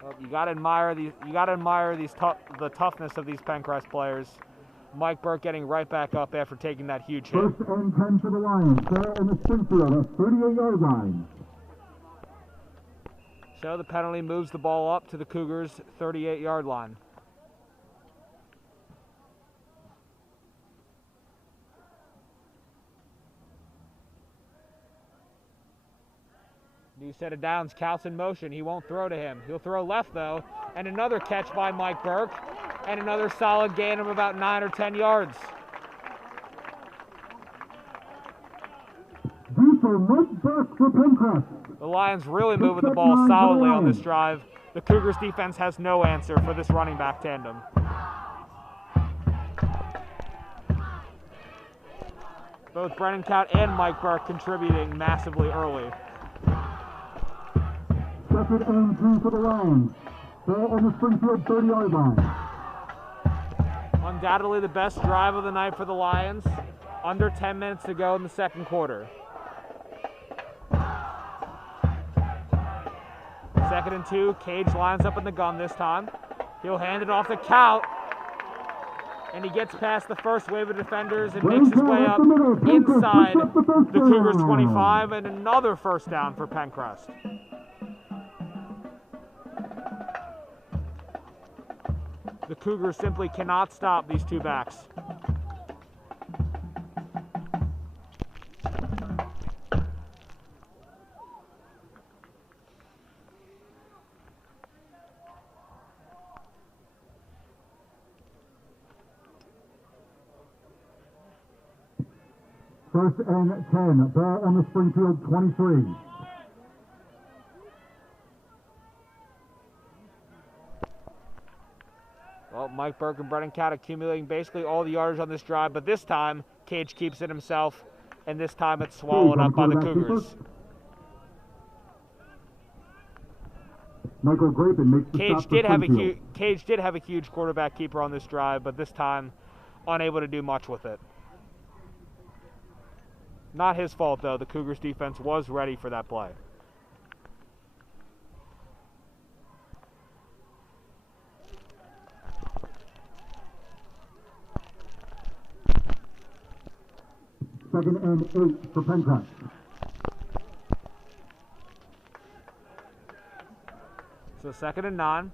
Well, you gotta admire these. You gotta admire the toughness of these Penncrest players. Mike Burke getting right back up after taking that huge hit. 1st and 10 for the Lions. Ball on the Springfield at 38-yard line. So the penalty moves the ball up to the Cougars' 38-yard line. New set of downs, Couts in motion. He won't throw to him. He'll throw left, though. And another catch by Mike Burke. And another solid gain of about 9 or 10 yards. Mike Burke for Penncrest. The Lions really moving the ball solidly on this drive. The Cougars defense has no answer for this running back tandem. Both Brennan Count and Mike Burke contributing massively early. 2nd and 2 for the Lions. Ball on the Springfield 30-yard line. Undoubtedly the best drive of the night for the Lions. Under 10 minutes to go in the second quarter. 2nd and 2, Cage lines up in the gun this time. He'll hand it off to Count. And he gets past the first wave of defenders and makes his way up inside the Cougars 25, and another first down for Penncrest. The Cougars simply cannot stop these two backs. First and 10, ball on the Springfield 23. Well, Mike Burke and Brennan Count accumulating basically all the yardage on this drive, but this time Cage keeps it himself, and this time it's swallowed up by the Cougars. Michael Grapen makes the Cage stop did for have Springfield. Cage did have a huge quarterback keeper on this drive, but this time unable to do much with it. Not his fault, though. The Cougars defense was ready for that play. Second and 8 for Penncrest. So 2nd and 9.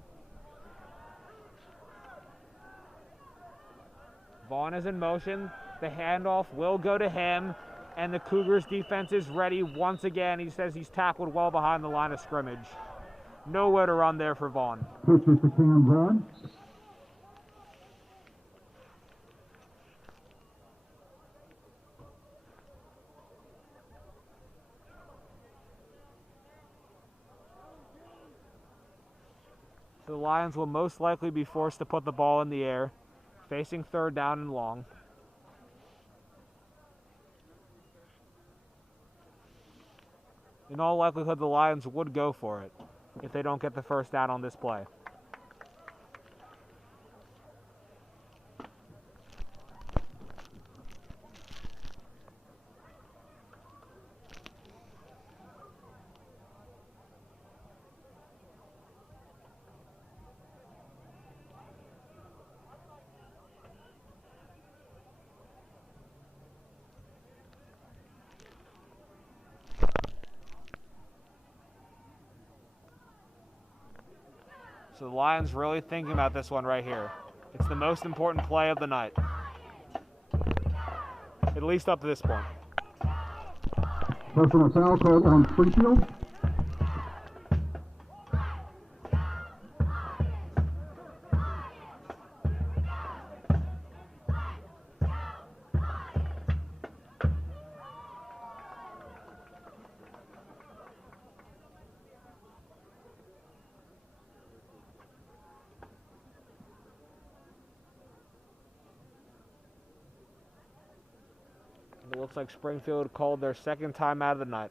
Vaughn is in motion. The handoff will go to him. And the Cougars defense is ready once again. He says he's tackled well behind the line of scrimmage. Nowhere to run there for Vaughn. Pitch is to Cam Vaughn. So the Lions will most likely be forced to put the ball in the air, facing 3rd down and long. In all likelihood, the Lions would go for it if they don't get the first down on this play. So the Lions really thinking about this one right here. It's the most important play of the night. At least up to this point. Personal foul called on Springfield. looks like Springfield called their second timeout of the night.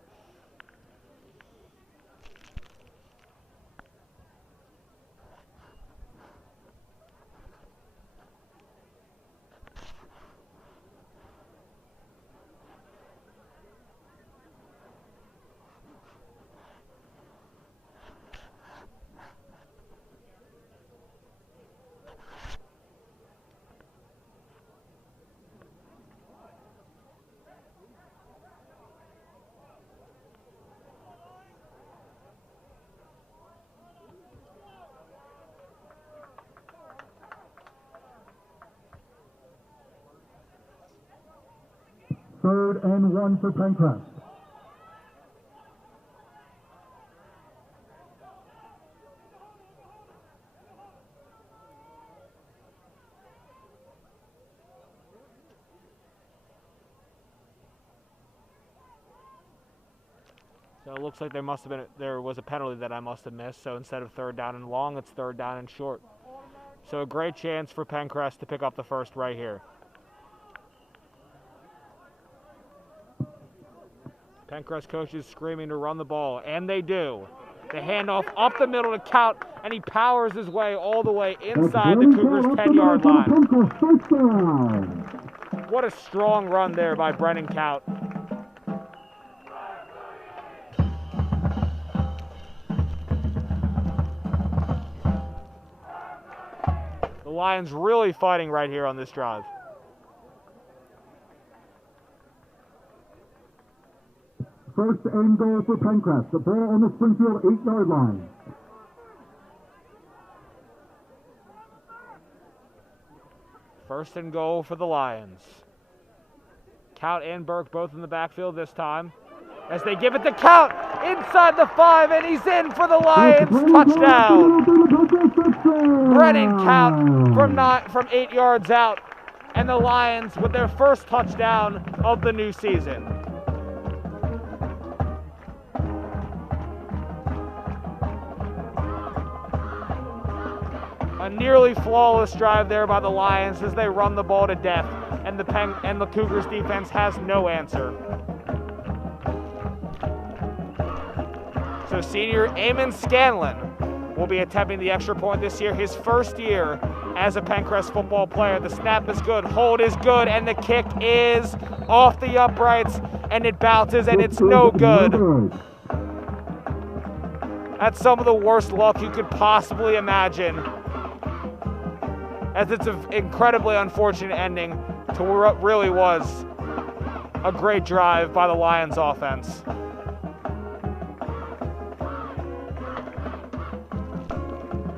Third and 1 for Penncrest. So it looks like there was a penalty that I must have missed. So instead of third down and long, it's third down and short. So a great chance for Penncrest to pick up the first right here. Penncrest coaches screaming to run the ball, and they do. The handoff up the middle to Count, and he powers his way all the way inside the Cougars' 10-yard line. What a strong run there by Brennan Count. The Lions really fighting right here on this drive. First and goal for Penncrest. The ball on the Springfield 8-yard line. First and goal for the Lions. Count and Burke both in the backfield this time. As they give it to Count inside the 5, and he's in for the Lions touchdown. Brennan Count from 8 yards out, and the Lions with their first touchdown of the new season. A nearly flawless drive there by the Lions as they run the ball to death, and the Cougars defense has no answer. So senior Eamon Scanlon will be attempting the extra point this year, his first year as a Penncrest football player. The snap is good, hold is good, and the kick is off the uprights, and it bounces, and it's no good. That's some of the worst luck you could possibly imagine, as it's an incredibly unfortunate ending to what really was a great drive by the Lions offense.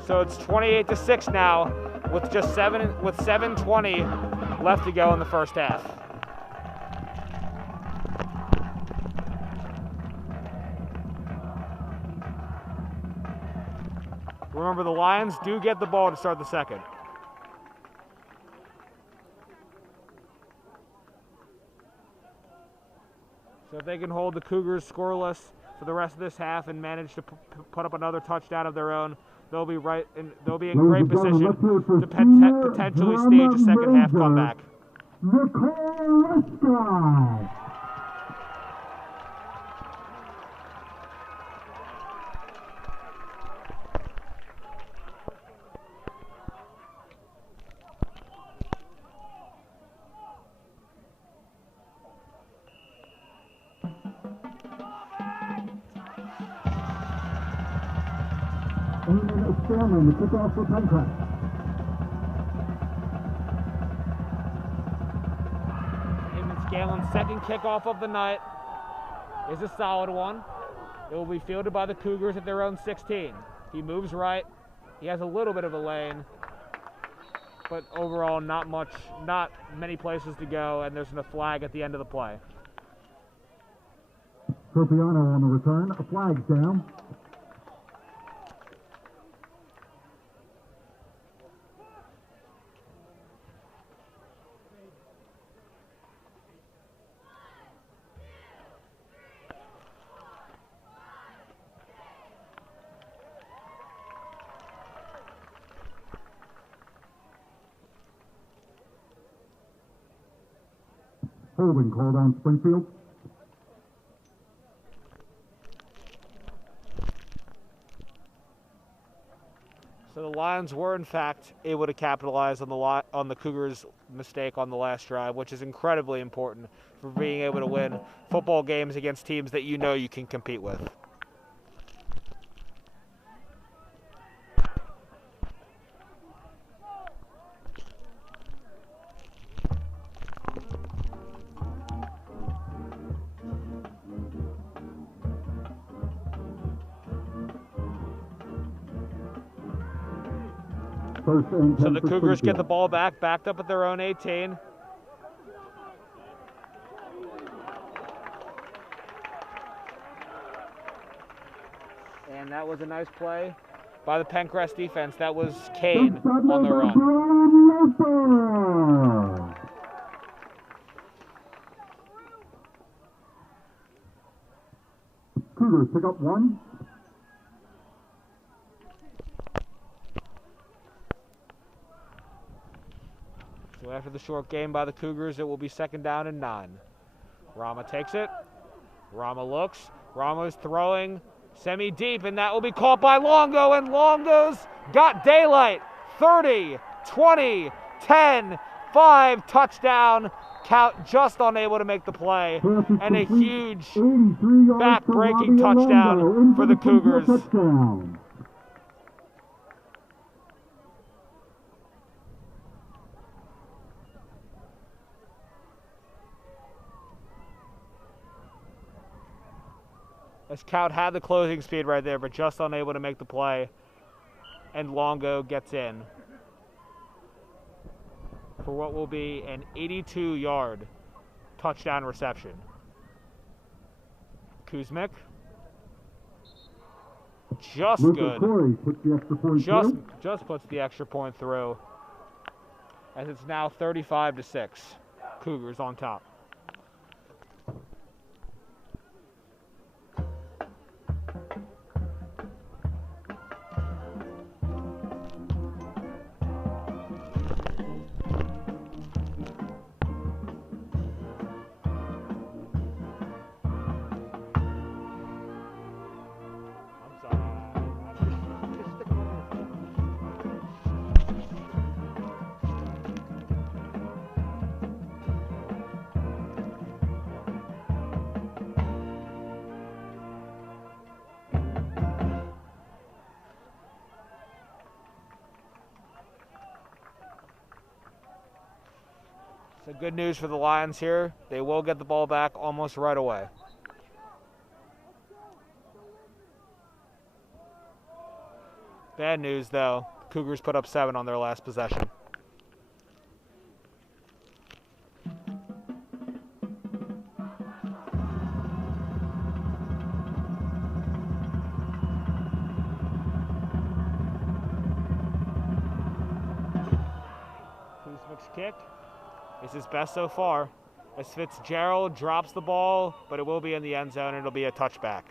So it's 28-6 now, with 7:20 left to go in the first half. Remember, the Lions do get the ball to start the second. So if they can hold the Cougars scoreless for the rest of this half and manage to put up another touchdown of their own, they'll be in great position to potentially stage a second half comeback. Layman, the kickoff for Penncrest. Layman Scanlon's second kickoff of the night is a solid one. It will be fielded by the Cougars at their own 16. He moves right. He has a little bit of a lane, but overall not many places to go, and there's a flag at the end of the play. Tropiano on the return. A flag's down. holding called on Springfield. So the Lions were, in fact, able to capitalize on the Cougars' mistake on the last drive, which is incredibly important for being able to win football games against teams that you know you can compete with. So the Cougars get the ball back, backed up at their own 18. And that was a nice play by the Penncrest defense. That was Kane on the run. Cougars pick up 1. So after the short game by the Cougars, it will be 2nd down and 9. Rama takes it. Rama looks. Rama's throwing semi-deep, and that will be caught by Longo, and Longo's got daylight. 30, 20, 10, 5, touchdown. Count just unable to make the play, and a huge back-breaking touchdown for the Cougars. As Count had the closing speed right there, but just unable to make the play. And Longo gets in for what will be an 82-yard touchdown reception. Kuzmic. Just good. Just puts the extra point through. As it's now 35-6. Cougars on top. So good news for the Lions here. They will get the ball back almost right away. Bad news, though. Cougars put up 7 on their last possession. Kuzmic's kick is his best so far, as Fitzgerald drops the ball, but it will be in the end zone and it'll be a touchback.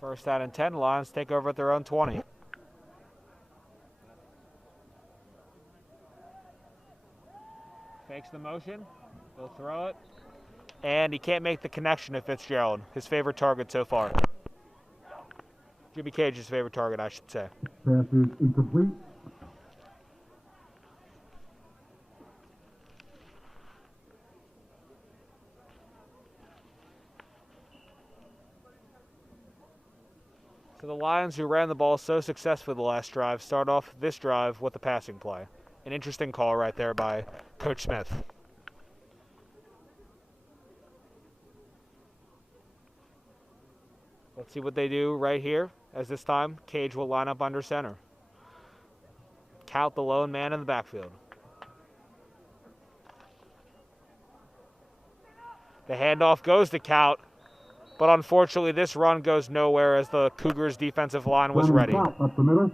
First down and 10, Lions take over at their own 20. Fakes the motion, he'll throw it, and he can't make the connection to Fitzgerald, his favorite target so far. Jimmy Cage's favorite target, I should say. Pass is incomplete. So the Lions, who ran the ball so successfully the last drive, start off this drive with a passing play. An interesting call right there by Coach Smith. Let's see what they do right here, as this time Cage will line up under center. Count the lone man in the backfield. The handoff goes to Count, but unfortunately this run goes nowhere as the Cougars' defensive line was ready. Up the middle.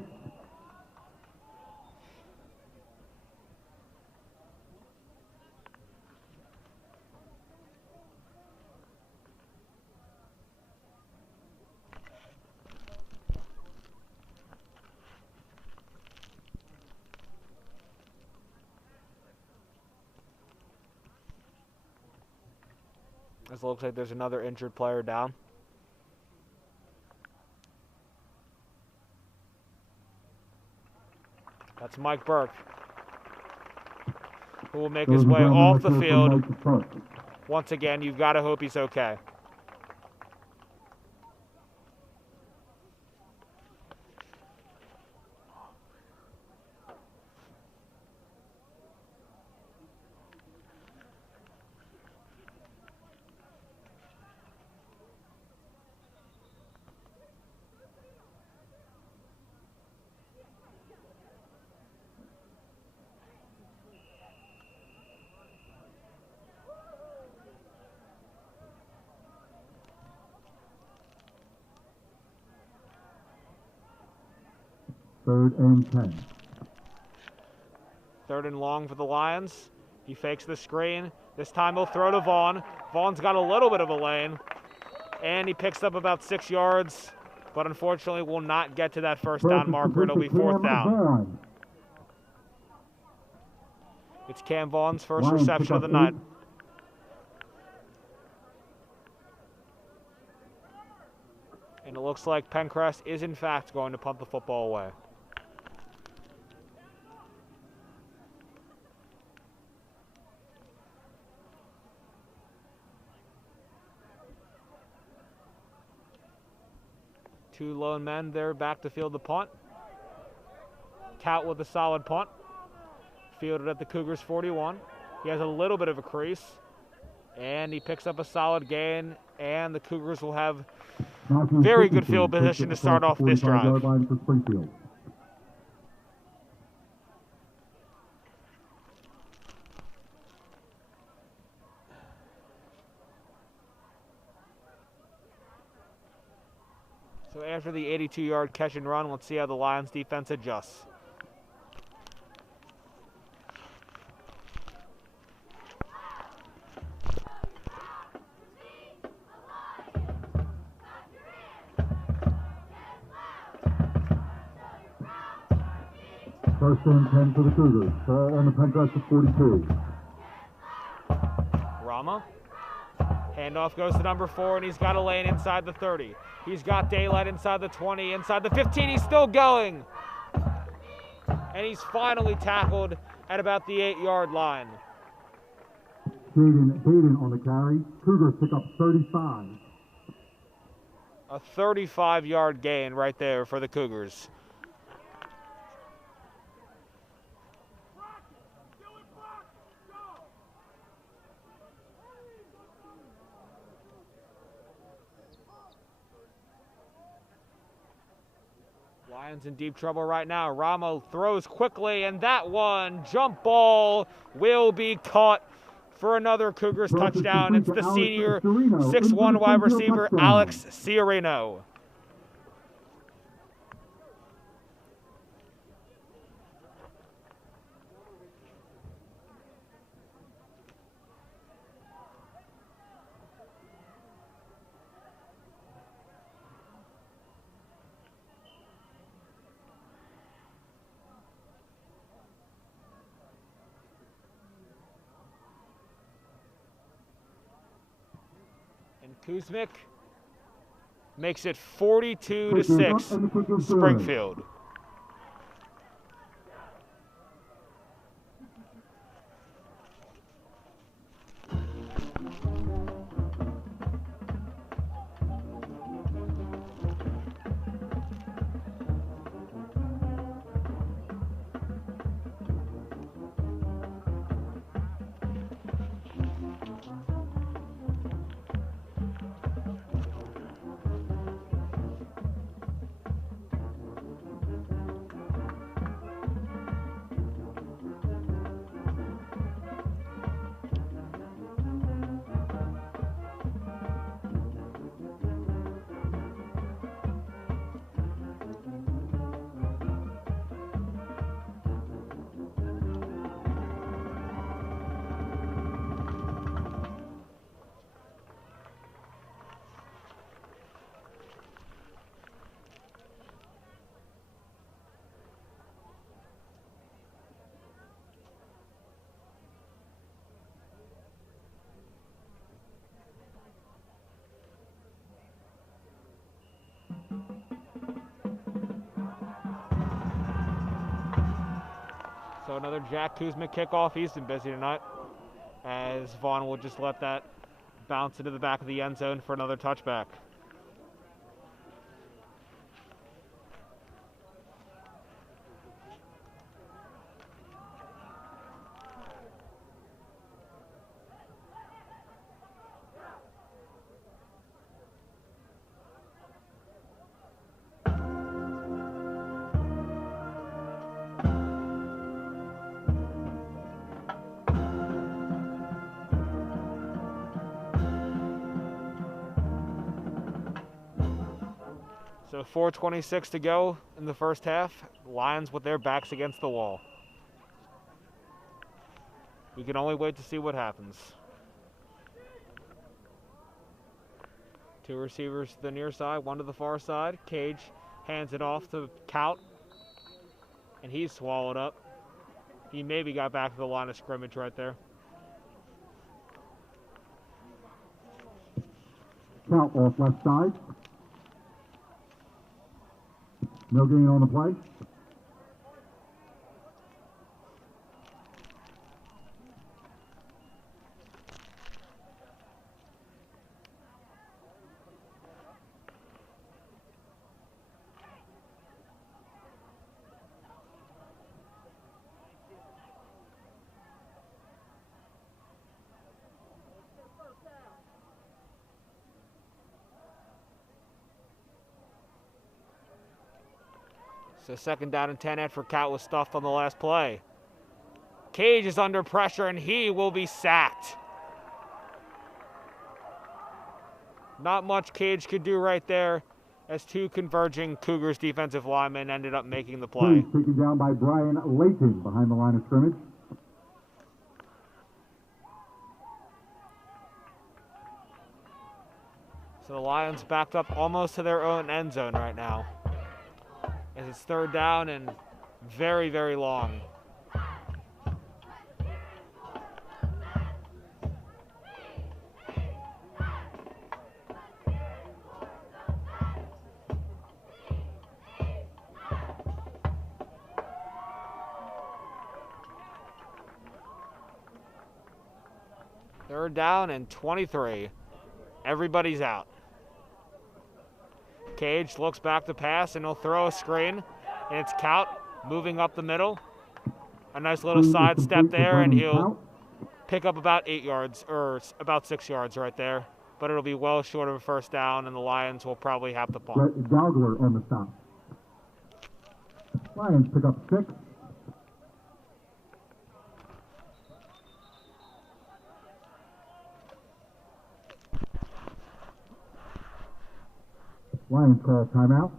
As it looks like there's another injured player down. That's Mike Burke, who will make his way off the field. Once again, you've got to hope he's okay. Third and 10. Third and long for the Lions. He fakes the screen. This time he'll throw to Vaughn. Vaughn's got a little bit of a lane, and he picks up about 6 yards, but unfortunately will not get to that first down marker. It'll be fourth down. It's Cam Vaughn's first reception of the night. And it looks like Penncrest is in fact going to punt the football away. Two lone men there back to field the punt. Tout with a solid punt. Fielded at the Cougars 41. He has a little bit of a crease. And he picks up a solid gain. And the Cougars will have very good field position to start off this drive. So after the 82-yard catch and run, let's see how the Lions defense adjusts. First and 10 for the Cougars. On the Penncrest of 42. Rama. Handoff goes to number 4, and he's got a lane inside the 30. He's got daylight inside the 20, inside the 15. He's still going. And he's finally tackled at about the 8-yard line. Hayden on the carry. Cougars pick up 35. A 35-yard gain right there for the Cougars. Lions in deep trouble right now. Ramo throws quickly, and that one jump ball will be caught for another Cougars touchdown. It's the senior 6'1" wide receiver, Alex Ciarino. Kuzmic makes it 42-6, Springfield. So another Jack Kuzma kickoff. He's been busy tonight, as Vaughn will just let that bounce into the back of the end zone for another touchback. So 4:26 to go in the first half. Lions with their backs against the wall. We can only wait to see what happens. Two receivers to the near side, one to the far side. Cage hands it off to Kaut, and he's swallowed up. He maybe got back to the line of scrimmage right there. Kaut off left side. No gain on the play. So 2nd down and 10 after Kaut was stuffed on the last play. Cage is under pressure and he will be sacked. Not much Cage could do right there, as two converging Cougars defensive linemen ended up making the play. Cage taken down by Brian Layton behind the line of scrimmage. So the Lions backed up almost to their own end zone right now, as it's 3rd down and very, very long. Third down and 23. Everybody's out. Cage looks back to pass, and he'll throw a screen, and it's Kaut moving up the middle. A nice little sidestep there, and he'll pick up about 8 yards, or about 6 yards right there. But it'll be well short of a first down, and the Lions will probably have to punt. Gallagher on the stop. Lions pick up 6. Lions call timeout.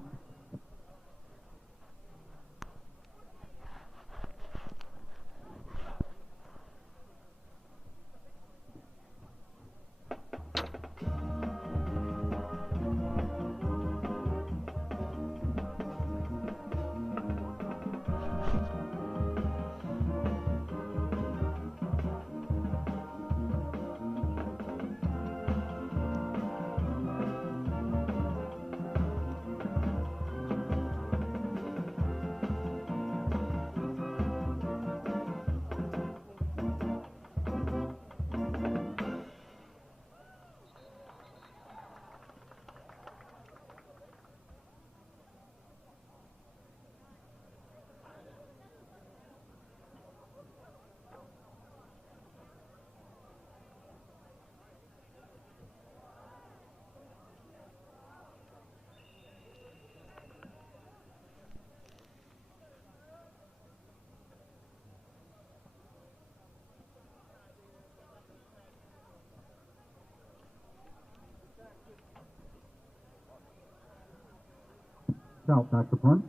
Out back to punt.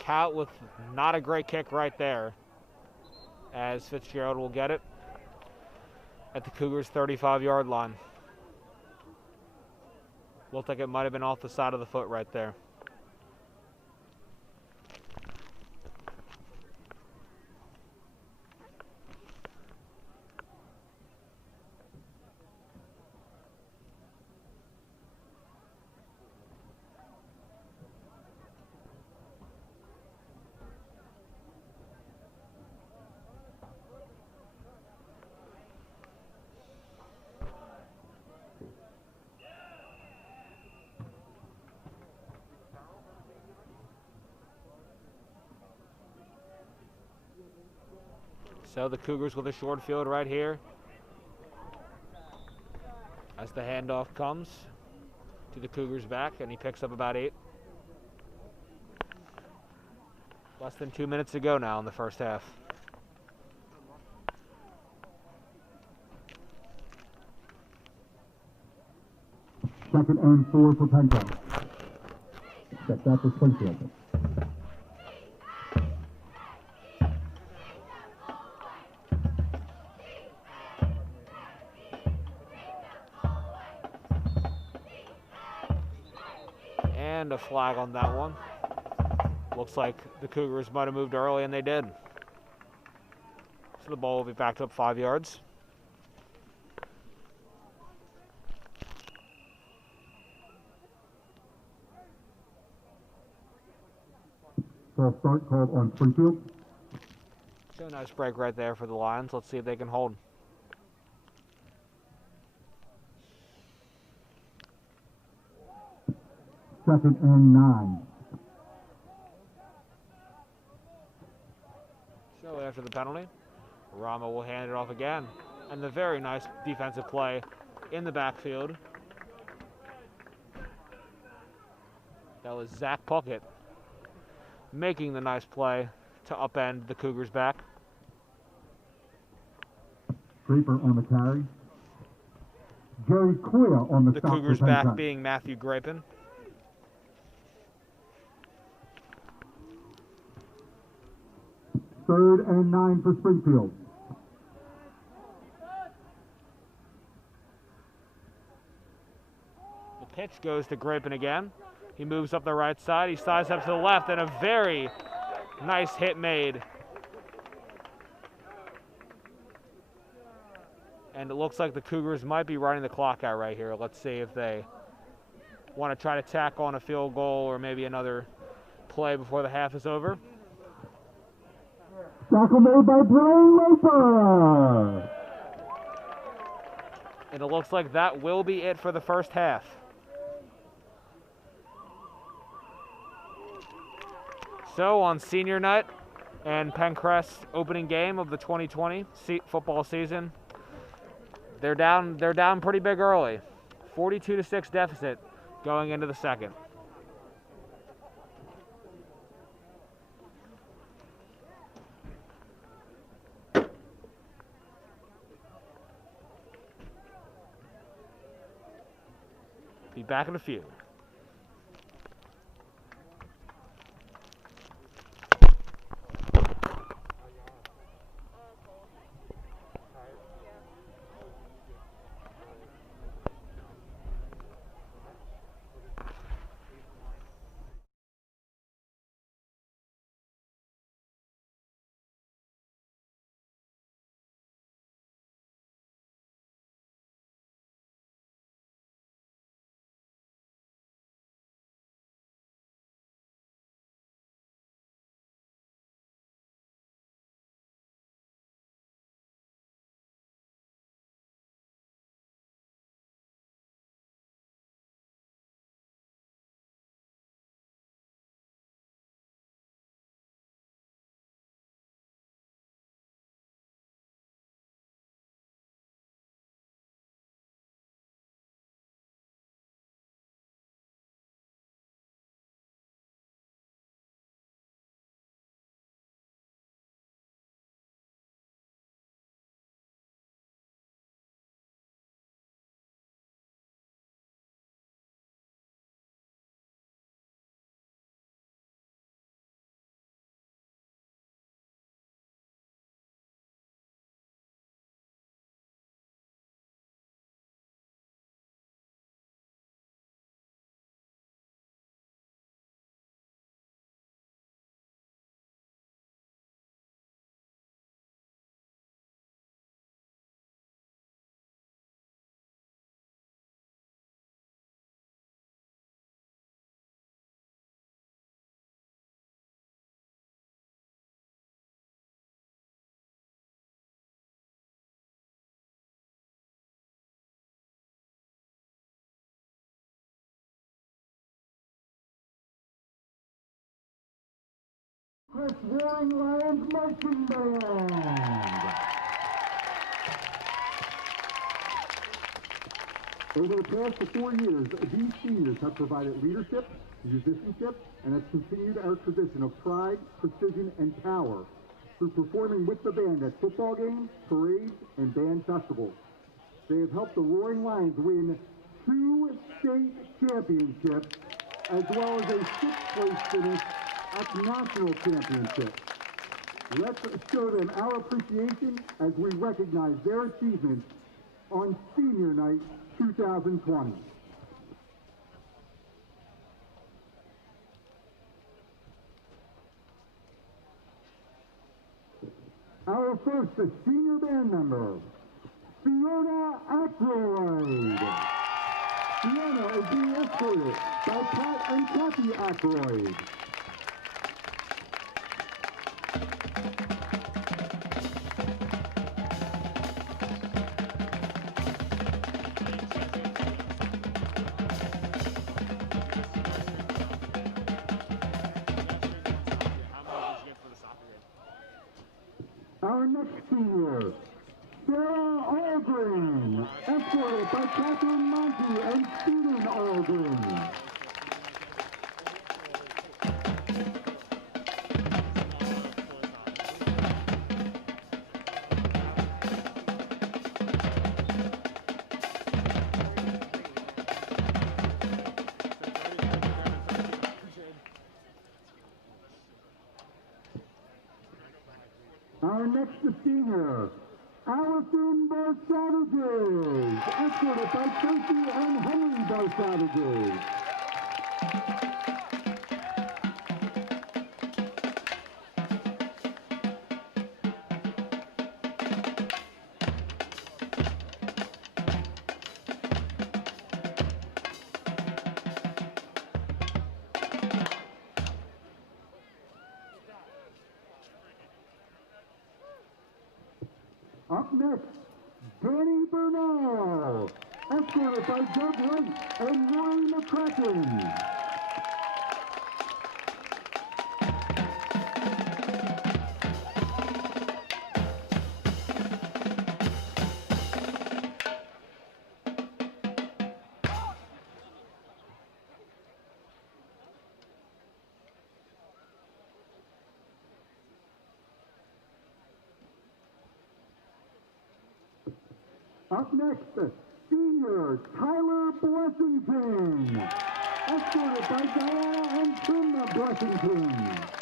Kaut with not a great kick right there, as Fitzgerald will get it at the Cougars' 35-yard line. Looked like it might have been off the side of the foot right there. So the Cougars with a short field right here as the handoff comes to the Cougars back, and he picks up about 8. Less than 2 minutes to go now in the first half. Second and 4 for Penncrest. Step back for Springfield. And a flag on that one. Looks like the Cougars might have moved early, and they did. So the ball will be backed up 5 yards. False start called on Springfield. So a nice break right there for the Lions. Let's see if they can hold. Second and 9. So after the penalty, Rama will hand it off again. And the very nice defensive play in the backfield. That was Zach Puckett making the nice play to upend the Cougars back. Draper on the carry. Jerry Coya on the The stop. Cougars back being Matthew Grapin. Third and 9 for Springfield. The pitch goes to Grapin again. He moves up the right side. He slides up to the left, and a very nice hit made. And it looks like the Cougars might be running the clock out right here. Let's see if they want to try to tack on a field goal or maybe another play before the half is over. Tackle made by Brian Loper. And it looks like that will be it for the first half. So on senior night and Penncrest opening game of the 2020 football season, they're down pretty big early. 42-6 deficit going into the second. Be back in a few. Penncrest Roaring Lions Marching Band. Over the past 4 years, these seniors have provided leadership, musicianship, and have continued our tradition of pride, precision, and power through performing with the band at football games, parades, and band festivals. They have helped the Roaring Lions win 2 state championships, as well as a 6th place finish at national championships. Let's show them our appreciation as we recognize their achievements on Senior Night 2020. Our first senior band member, Fiona Ackroyd. Fiona is being escorted by Pat and Kathy Ackroyd. Our next senior, Sarah Aldrin, escorted by Catherine Monty and Stephen Aldrin. Our next senior, Allison Barsavages, escorted by Tracy and Henry Barsavages. Up next, Danny Bernal, escorted by Doug Wright and Rory McCracken. Up next, senior Tyler Blessington, escorted by Diana and Tim Blessington.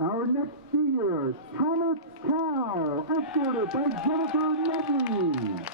Our next senior, Thomas Cow, escorted by Jennifer Medley.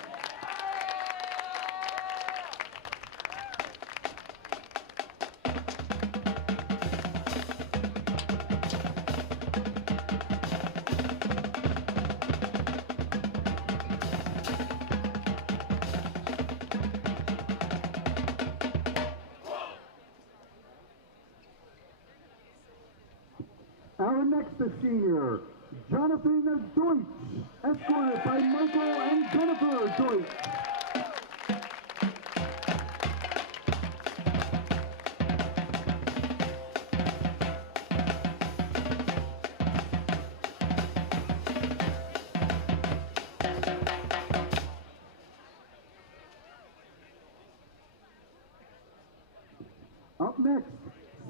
Our next senior, Jonathan Deutsch, escorted by Michael and Jennifer Deutsch. Up next,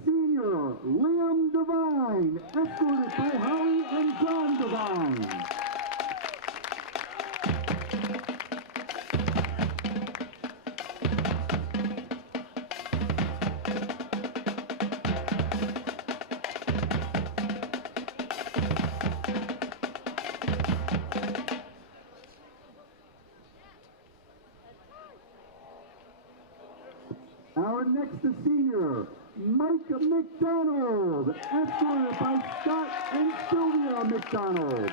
senior Liam Devine, escorted by Holly and John Devine. Our next senior, Mike McDonald, escorted by Scott and Sylvia McDonald.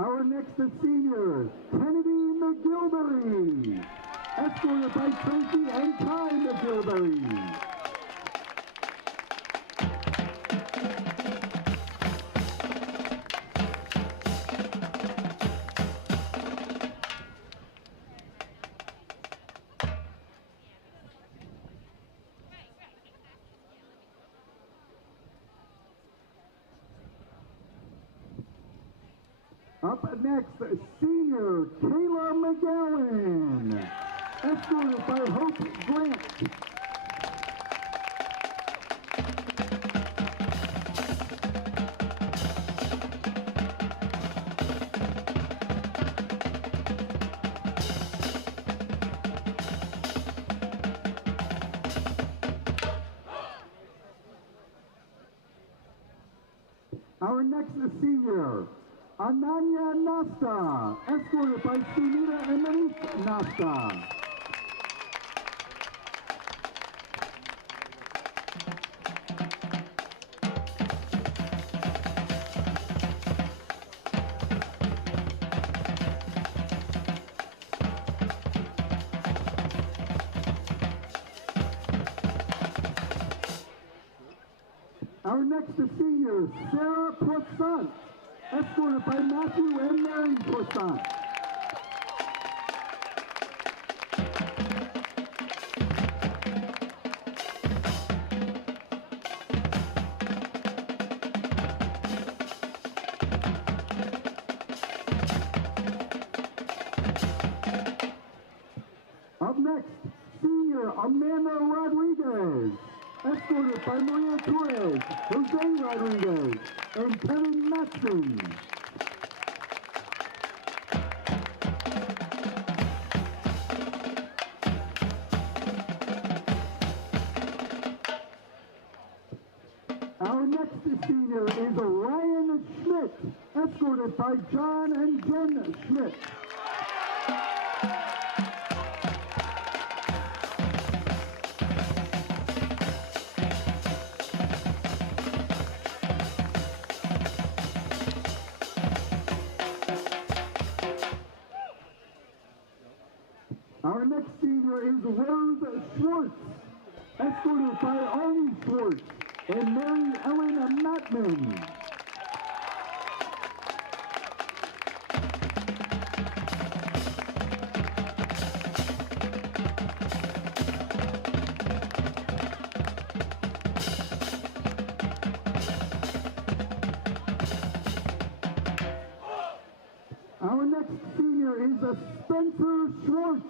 Our next senior, Kennedy McGilvery, escorted by Tracy and Ty McGilvery. Up next, senior Kayla McGowan, escorted by Hope Grant. Our next senior, Ananya Nasta, escorted by Sunita and Manish Nasta. Our next senior, Sarah Poissant, escorted by Matthew and Mary Poissant. Up next, senior Amanda Rodriguez, escorted by Maria Torres, Jose Rodriguez, and Kevin Matson. Our next senior is Ryan Schmidt, escorted by John and Jen Schmidt. Our next senior is Rose Schwartz, escorted by Arnie Schwartz and Mary Ellen Mattman. Our next senior is Spencer Schwartz,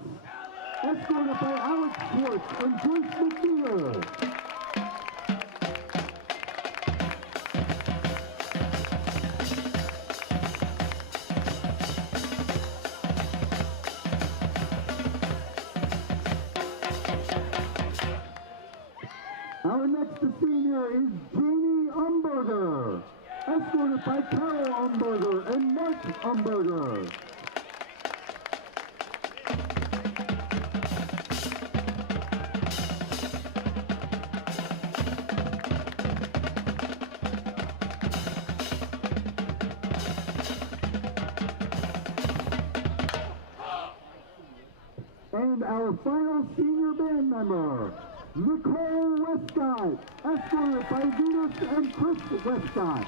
escorted by Alex Schwartz and Joyce McNeil. Our next senior is Jamie Umberger, escorted by Carol Umberger and Mark Umberger. And our final senior band member, Nicole Westcott, escorted by Venus and Chris Westcott.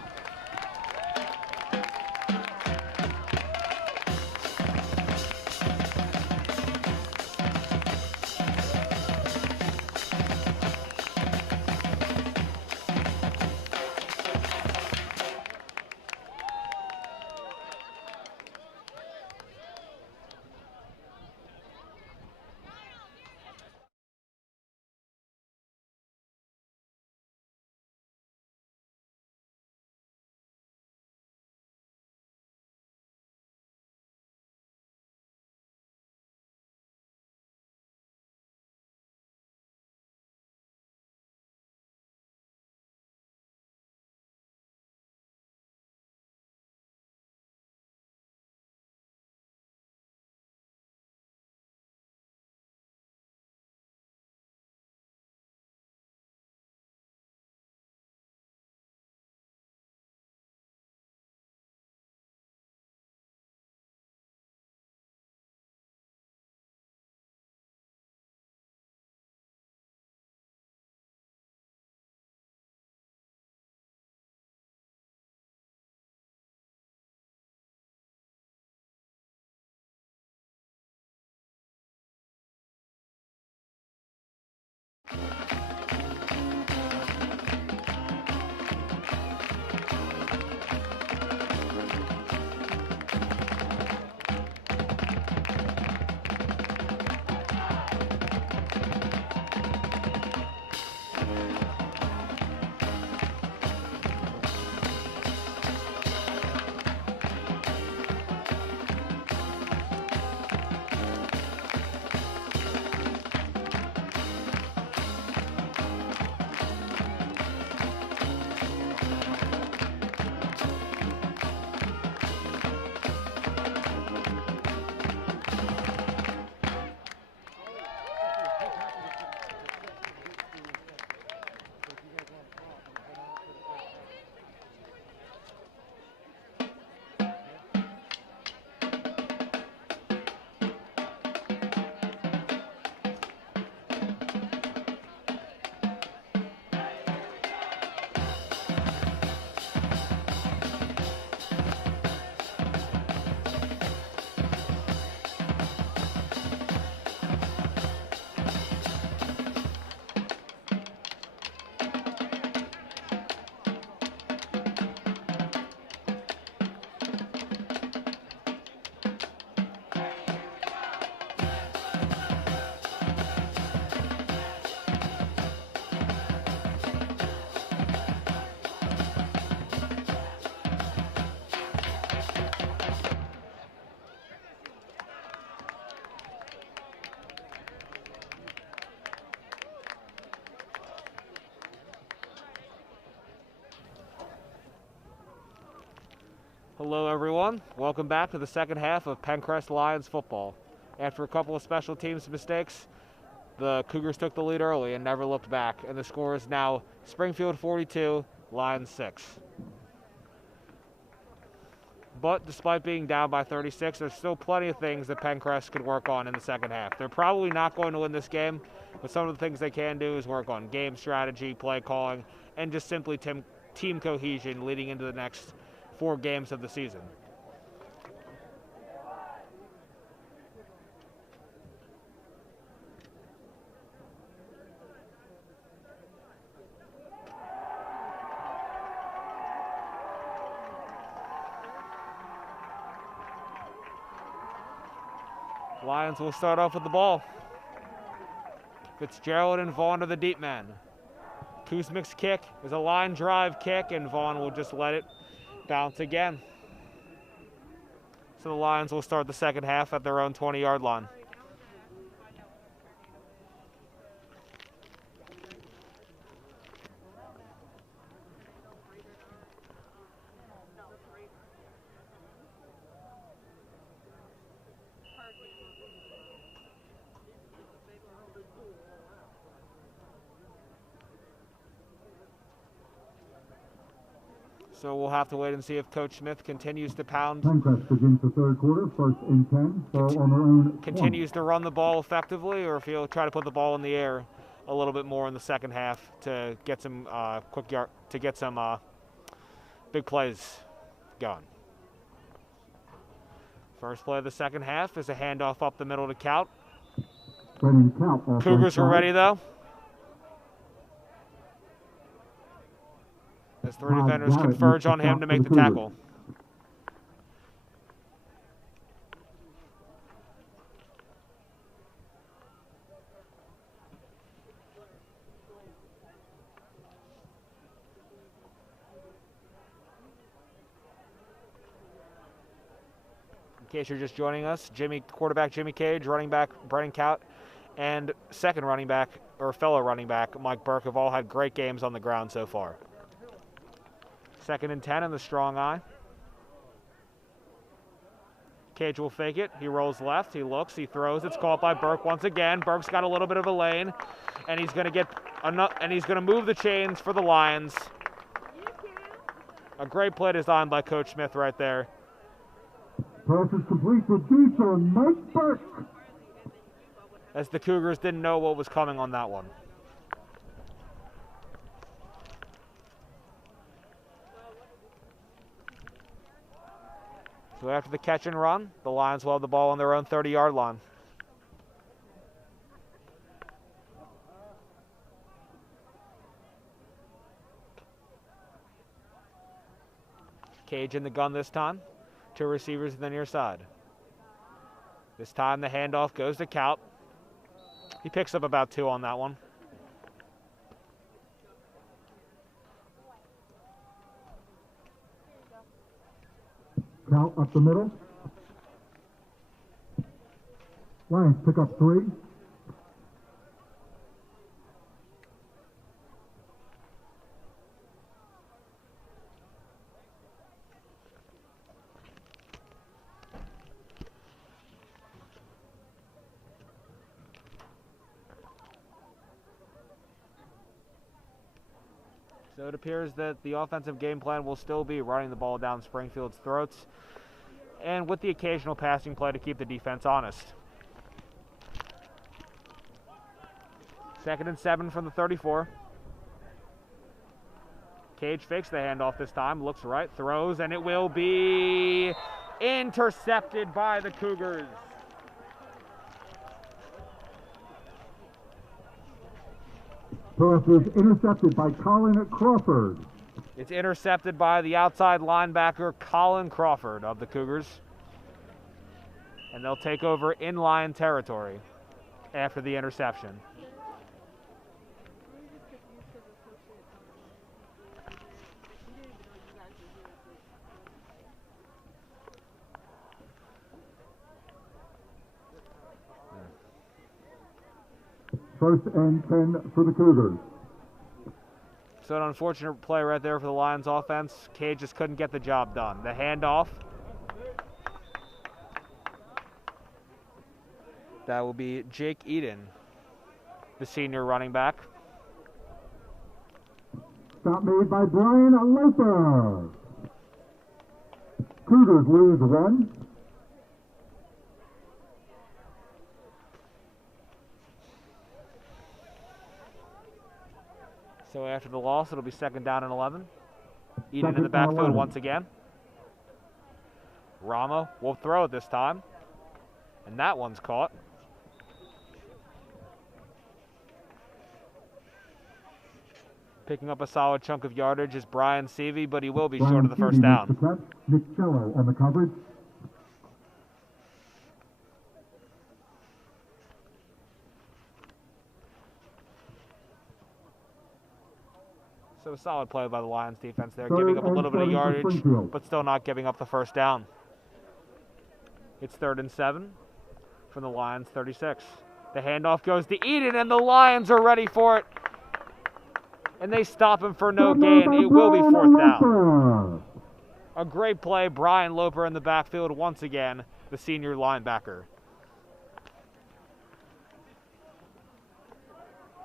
Hello everyone, welcome back to the second half of Penncrest Lions football. After a couple of special teams mistakes, the Cougars took the lead early and never looked back, and the score is now Springfield 42, Lions 6. But despite being down by 36, there's still plenty of things that Penncrest could work on in the second half. They're probably not going to win this game, but some of the things they can do is work on game strategy, play calling, and just simply team cohesion leading into the next 4 games of the season. Lions will start off with the ball. Fitzgerald and Vaughn are the deep men. Kuzmic's kick is a line drive kick, and Vaughn will just let it bounce again. So the Lions will start the second half at their own 20-yard line. So we'll have to wait and see if Coach Smith continues to pound. Penncrest begins the third quarter, 1st and 10, ball on their own. Continues to run the ball effectively, or if he'll try to put the ball in the air a little bit more in the second half to get some big plays going. First play of the second half is a handoff up the middle to Count. Cougars are ready though. As 3 defenders converge on him to make the tackle. In case you're just joining us, quarterback Jimmy Cage, running back Brennan Count, and second running back, or fellow running back, Mike Burke, have all had great games on the ground so far. 2nd and 10 in the strong eye. Cage will fake it. He rolls left. He looks. He throws. It's caught by Burke once again. Burke's got a little bit of a lane, and he's going to get enough. And he's going to move the chains for the Lions. A great play designed by Coach Smith right there. Pass is complete for Deacher, Mike Burke. As the Cougars didn't know what was coming on that one. So after the catch and run, the Lions will have the ball on their own 30-yard line. Cage in the gun this time. 2 receivers to the near side. This time the handoff goes to Calp. He picks up about 2 on that one. Calp up the middle. Lions pick up 3. So it appears that the offensive game plan will still be running the ball down Springfield's throats, and with the occasional passing play to keep the defense honest. 2nd and 7 from the 34. Cage fakes the handoff this time, looks right, throws, and it will be intercepted by the Cougars. Pass is intercepted by Colin Crawford. It's intercepted by the outside linebacker, Colin Crawford of the Cougars. And they'll take over in Lion territory after the interception. First and 10 for the Cougars. So an unfortunate play right there for the Lions offense. Cage just couldn't get the job done. The handoff. That will be Jake Eden, the senior running back. Stop made by Brian Loper. Cougars lose 1. So after the loss, it'll be 2nd down and 11. Eden in the backfield once again. Rama will throw it this time. And that one's caught. Picking up a solid chunk of yardage is Brian Seavey, but he will be short of the first down. Nick Cello on the coverage. So a solid play by the Lions defense there, giving up a little bit of yardage, but still not giving up the first down. It's 3rd and 7 from the Lions 36. The handoff goes to Eden, and the Lions are ready for it. And they stop him for no gain. It will be 4th down. A great play, Brian Loper in the backfield once again, the senior linebacker.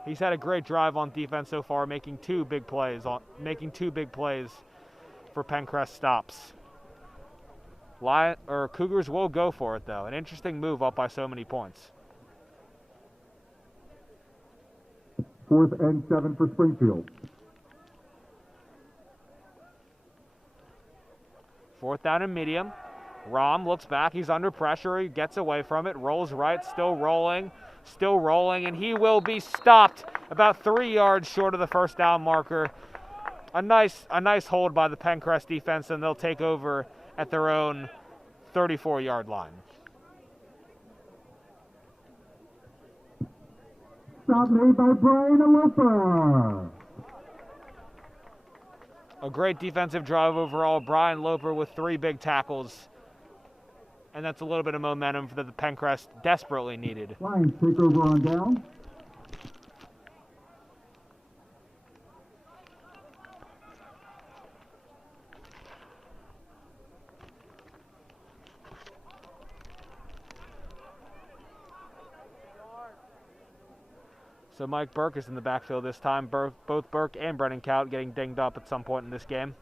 He's had a great drive on defense so far, making 2 big plays for Penncrest stops. Cougars will go for it though. An interesting move up by so many points. 4th and 7 for Springfield. 4th down and medium. Rom looks back. He's under pressure. He gets away from it. Rolls right. Still rolling, and he will be stopped about 3 yards short of the first down marker. A nice hold by the Penncrest defense, and they'll take over at their own 34-yard line. Stop made by Brian Loper. A great defensive drive overall. Brian Loper with 3 big tackles. And that's a little bit of momentum that the Penncrest desperately needed. Lions take over on down. So Mike Burke is in the backfield this time. Both Burke and Brennan Cout getting dinged up at some point in this game.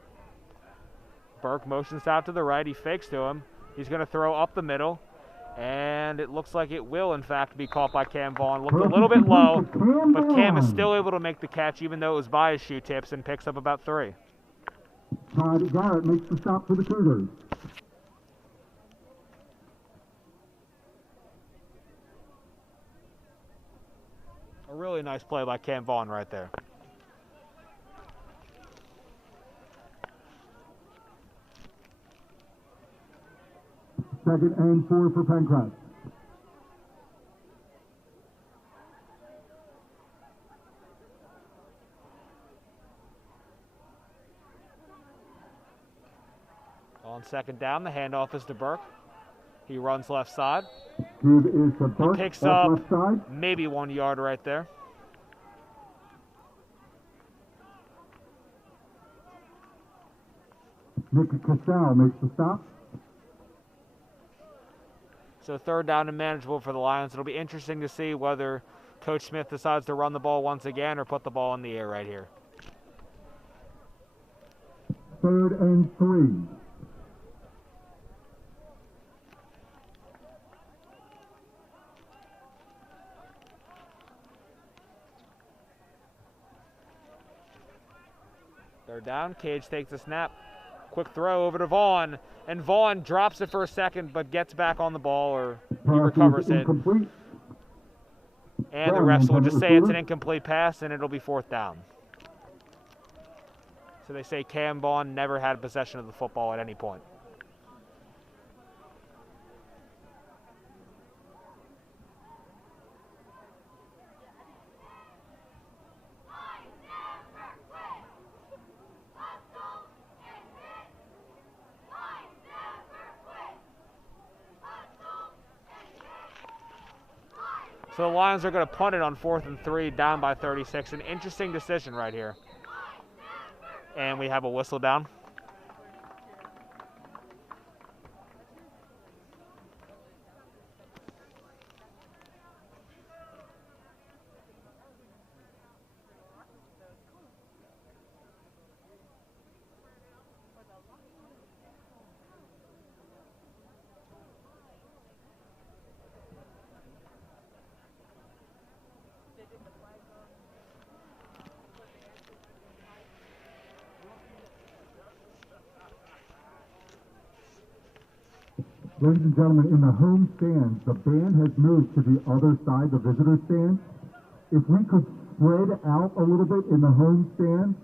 Burke motions out to the right. He fakes to him. He's going to throw up the middle. And it looks like it will, in fact, be caught by Cam Vaughn. Looked a little bit low, but Cam is still able to make the catch, even though it was by his shoe tips, and picks up about 3. Todd Garrett makes the stop for the Cougars. A really nice play by Cam Vaughn right there. 2nd and 4 for Penncrest. On 2nd down, the handoff is to Burke. He runs left side. Give is to Burke. He picks up left side. maybe 1 yard right there. Nick Castell makes the stop. So 3rd down and manageable for the Lions. It'll be interesting to see whether Coach Smith decides to run the ball once again or put the ball in the air right here. 3rd and 3. Third down, Cage takes a snap. Quick throw over to Vaughn, and Vaughn drops it for a second but gets back on the ball, or he recovers it. Incomplete. And the refs will just say it's an incomplete pass, and it'll be 4th down. So they say Cam Vaughn never had possession of the football at any point. So the Lions are going to punt it on 4th and 3, down by 36. An interesting decision right here. And we have a whistle down. Ladies and gentlemen, in the home stands, the band has moved to the other side, the visitor stand. If we could spread out a little bit in the home stand,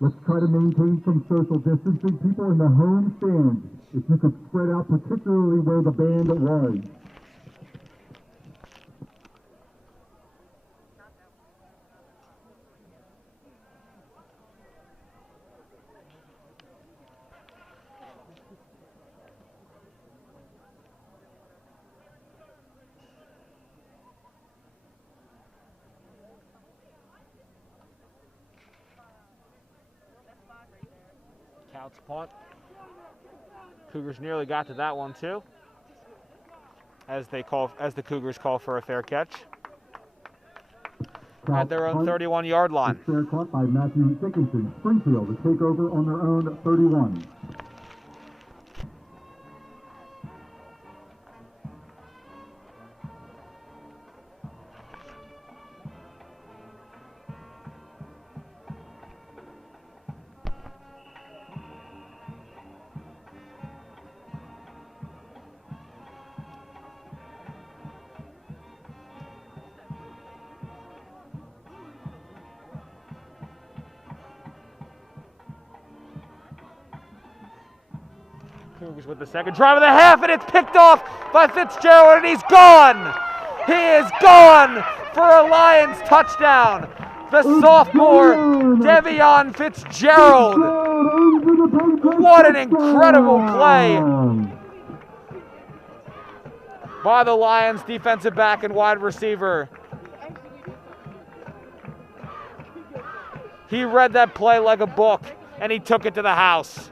let's try to maintain some social distancing. People in the home stand, if you could spread out, particularly where the band was. Counts punt. Cougars nearly got to that one too, as the Cougars call for a fair catch at their own 31-yard line. Fair caught by Matthew Dickinson. Springfield to take over on their own 31. Cougars with the second drive of the half, and it's picked off by Fitzgerald, and he's gone! He is gone for a Lions touchdown! The sophomore, Devion Fitzgerald! What an incredible play by the Lions defensive back and wide receiver. He read that play like a book, and he took it to the house.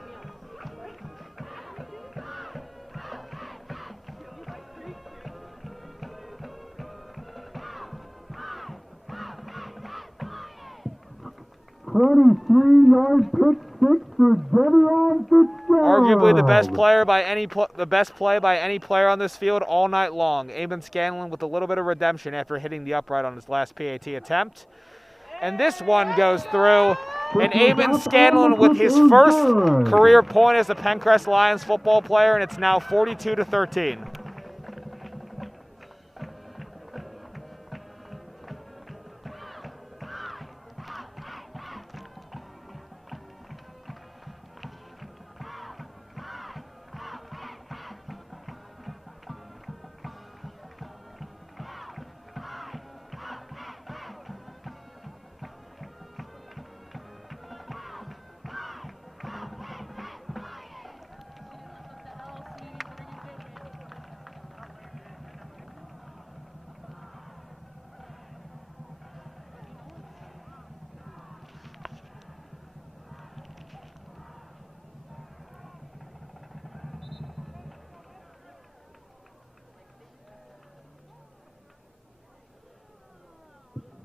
Yard pick six for Devion Fitzgerald. Arguably the best play by any player on this field all night long. Layman Scanlon with a little bit of redemption after hitting the upright on his last PAT attempt. And this one goes through. And Layman Scanlon with his first career point as a Penncrest Lions football player, and it's now 42-13.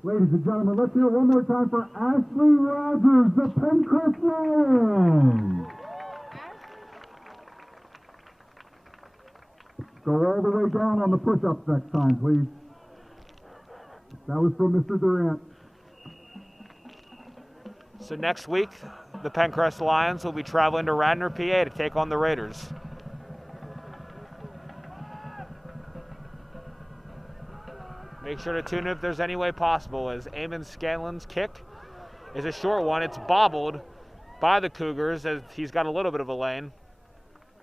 Ladies and gentlemen, let's hear it one more time for Ashley Rogers, the Penncrest Lions. Go all the way down on the push-ups next time, please. That was from Mr. Durant. So next week, the Penncrest Lions will be traveling to Radnor, PA to take on the Raiders. Make sure to tune in if there's any way possible, as Eamon Scanlon's kick is a short one. It's bobbled by the Cougars as he's got a little bit of a lane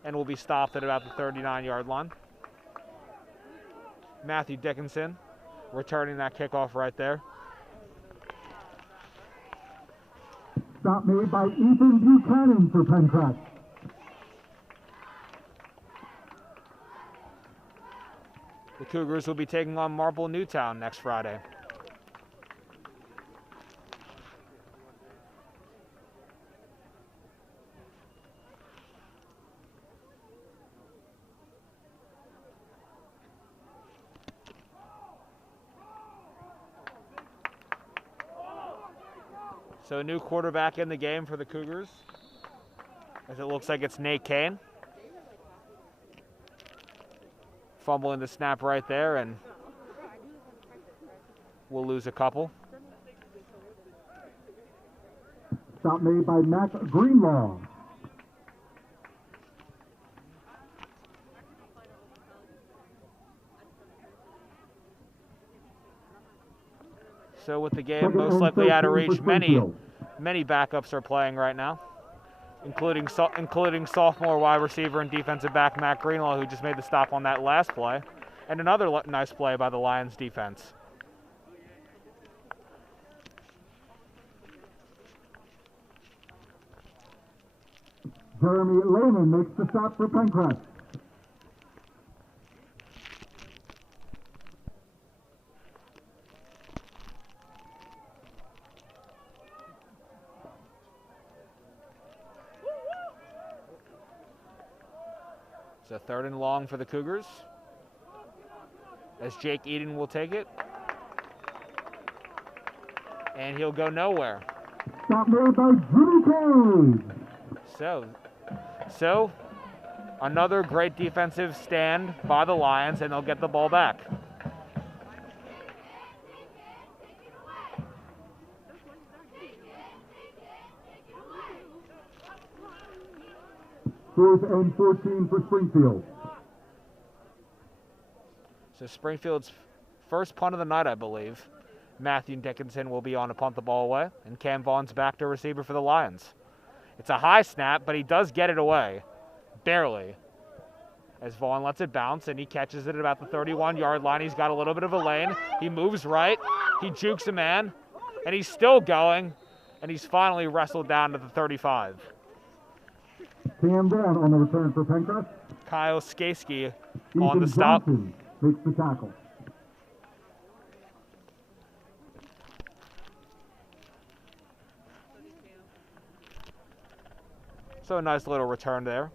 and will be stopped at about the 39-yard line. Matthew Dickinson returning that kickoff right there. Stop made by Ethan Buchanan for Penncrest. The Cougars will be taking on Marple Newtown next Friday. So a new quarterback in the game for the Cougars, as it looks like it's Nate Kane. Fumbling the snap right there, and we'll lose a couple. Stop made by Matt Greenlaw. So with the game most likely out of reach, many backups are playing right now, including sophomore wide receiver and defensive back Matt Greenlaw, who just made the stop on that last play, and another nice play by the Lions defense. Jeremy Layman makes the stop for Penncrest. It's a 3rd and long for the Cougars, as Jake Eden will take it. And he'll go nowhere. Stop made by Jimmy Cage. So another great defensive stand by the Lions, and they'll get the ball back. Fourth and 14 for Springfield. So Springfield's first punt of the night, I believe. Matthew Dickinson will be on to punt the ball away, and Cam Vaughn's back to receiver for the Lions. It's a high snap, but he does get it away, barely, as Vaughn lets it bounce, and he catches it at about the 31-yard line. He's got a little bit of a lane. He moves right. He jukes a man, and he's still going, and he's finally wrestled down to the 35. Cam Vaughn on the return for Penncrest. Kyle Skasky on the stop. Johnson makes the tackle. So a nice little return there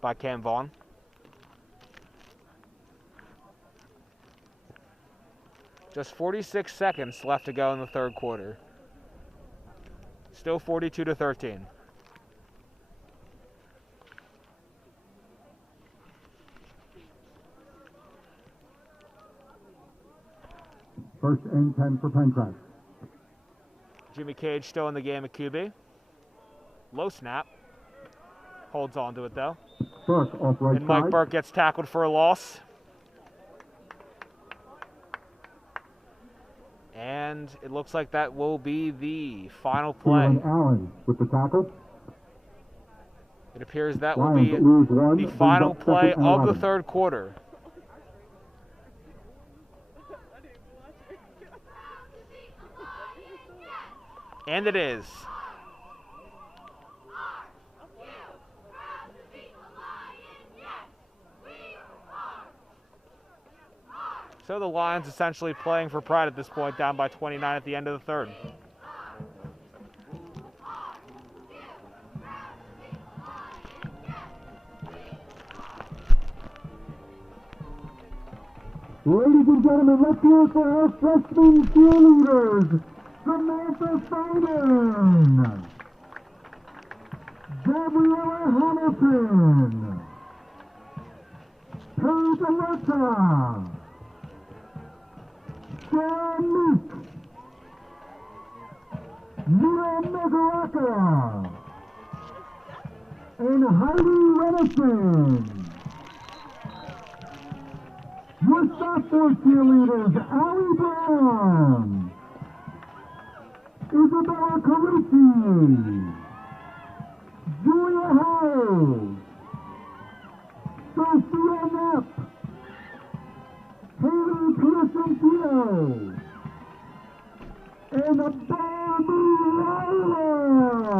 by Cam Vaughn. Just 46 seconds left to go in the 3rd quarter. Still 42-13. First and 10 for Penncrest. Jimmy Cage still in the game at QB. Low snap. Holds on to it though. Burke off right and Mike side. Burke gets tackled for a loss. And it looks like that will be the final play. Keelan Allen with the tackle. It appears that Lions will be one, the final play and of the 11. 3rd quarter. And it is. So the Lions essentially playing for pride at this point, down by 29 at the end of the 3rd. Ladies and gentlemen, let's hear it for our freshman cheerleaders. Samantha Foden, Gabriella Hamilton, Paige Alerta, Sarah Meek, Mira Megaraka, and Heidi Renison. Your sophomore cheerleaders, Allie Brown, Isabella Carucci, Julia Howes, Sophia Knapp, Haley Pearson-Tito, and Bobby Ryler.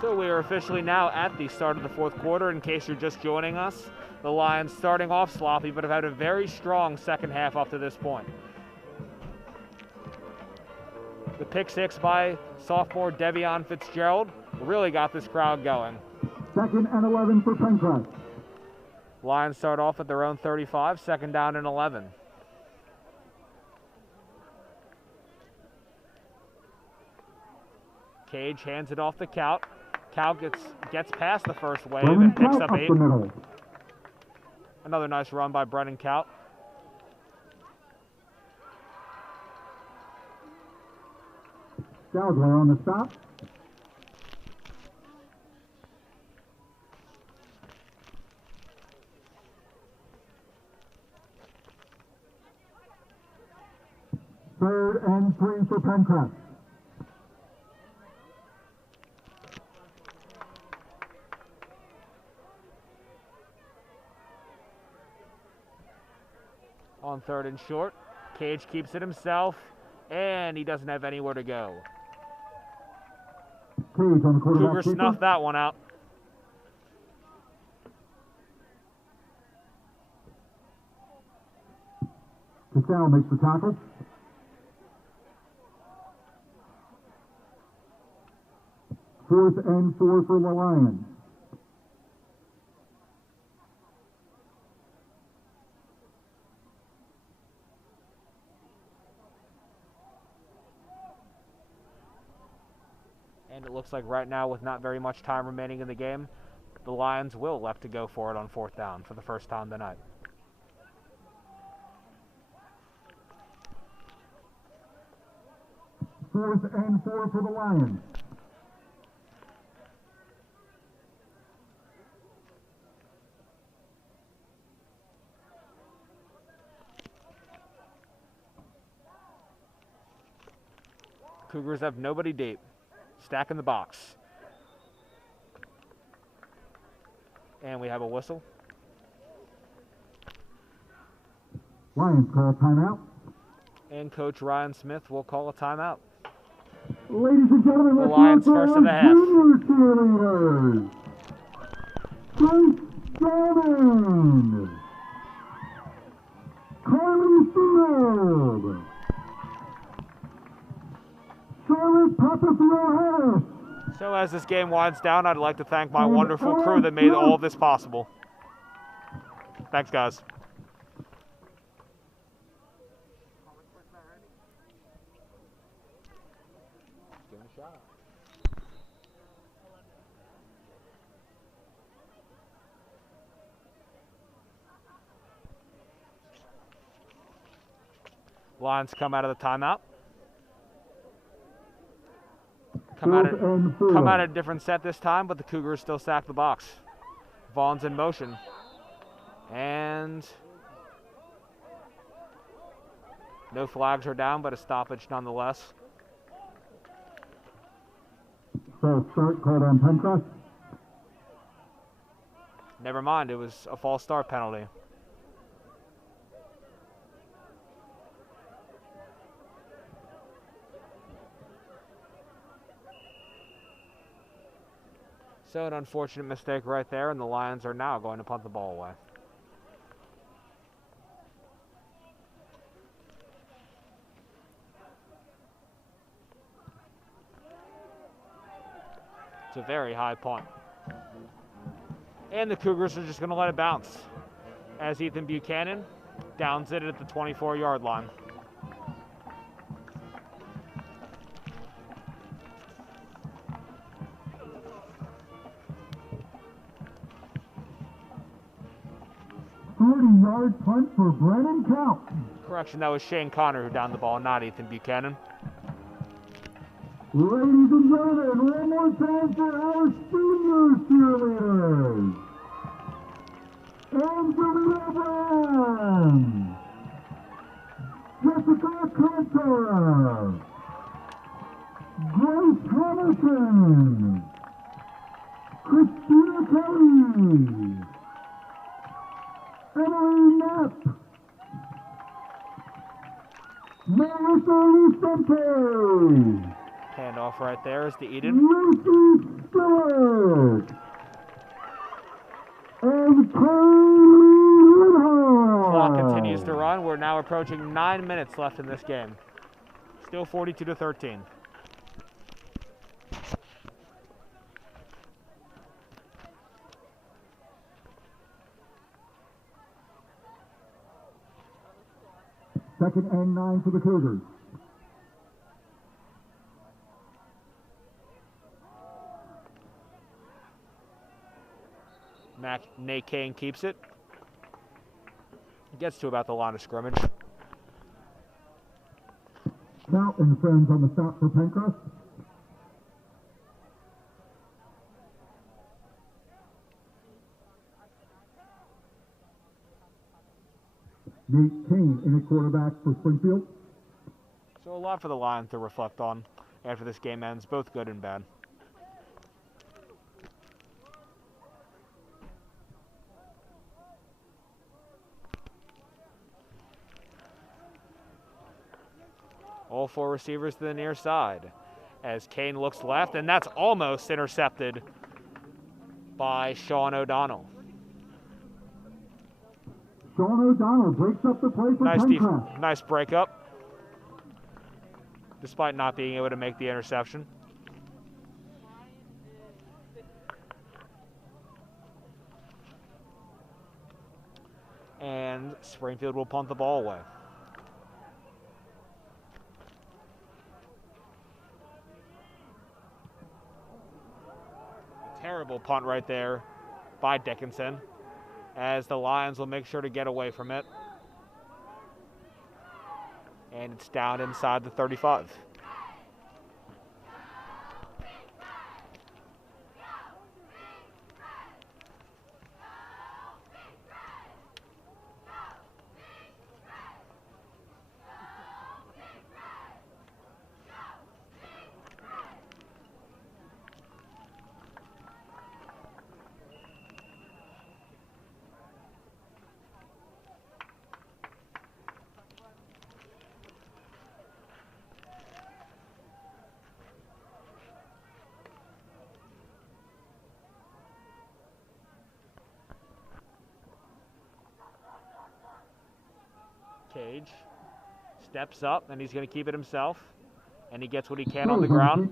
So we are officially now at the start of the fourth quarter. In case you're just joining us, the Lions starting off sloppy, but have had a very strong second half up to this point. The pick six by sophomore Devion Fitzgerald really got this crowd going. 2nd and 11 for Penncrest. Lions start off at their own 35, 2nd down and 11. Cage hands it off to Kaut. Kaut gets past the first wave and picks up 8. Another nice run by Brennan Kaut. Salzwell on the stop. Third and 3 for Penncrest. On 3rd and short, Cage keeps it himself, and he doesn't have anywhere to go. Cage on the quarterback. Cougars snuffed that one out. Cassell makes the tackle. Fourth and 4 for the Lions. And it looks like right now, with not very much time remaining in the game, the Lions will elect to go for it on 4th down for the first time tonight. Fourth and 4 for the Lions. Cougars have nobody deep. Stack in the box. And we have a whistle. Lions call timeout. And Coach Ryan Smith will call a timeout. Ladies and gentlemen, The Lions first of the half. Junior cheerleaders. Grace Gavin, Carly Field, Charlotte Papafield-Harris. So as this game winds down, I'd like to thank my wonderful crew that made all of this possible. Thanks, guys. Lions come out of the timeout. Come out at a different set this time, but the Cougars still sack the box. Vaughn's in motion. And no flags are down, but a stoppage nonetheless. False start called on Penncrest. Never mind, it was a false start penalty. So an unfortunate mistake right there, and the Lions are now going to punt the ball away. It's a very high punt. And the Cougars are just going to let it bounce. As Ethan Buchanan Downs it at the 24-yard line. Yard punt for Brennan Count. Correction, that was Shane Connor who downed the ball, not Ethan Buchanan. Ladies and gentlemen, one more time for our senior cheerleaders. Angelina Brown, Jessica Coulter, Grace Hamilton, Christina Kelly, Emily Knapp, Marissa Vicente, handoff right there is to Eden. Lucy Stewart, and Cole Woodhall. Clock continues to run. We're now approaching 9 minutes left in this game. Still 42-13. Second and 9 for the Cougars. Nate Kane keeps it. Gets to about the line of scrimmage. Count and friends on the stop for Penncrest. Nate Kane in at quarterback for Springfield. So a lot for the Lions to reflect on after this game ends, both good and bad. All four receivers to the near side as Kane looks left, and that's almost intercepted by Sean O'Donnell. Sean O'Donnell breaks up the play for Penncrest. Nice breakup, despite not being able to make the interception. And Springfield will punt the ball away. Terrible punt right there by Dickinson, as the Lions will make sure to get away from it. And it's down inside the 35. Cage steps up, and he's going to keep it himself, and he gets what he can on the ground.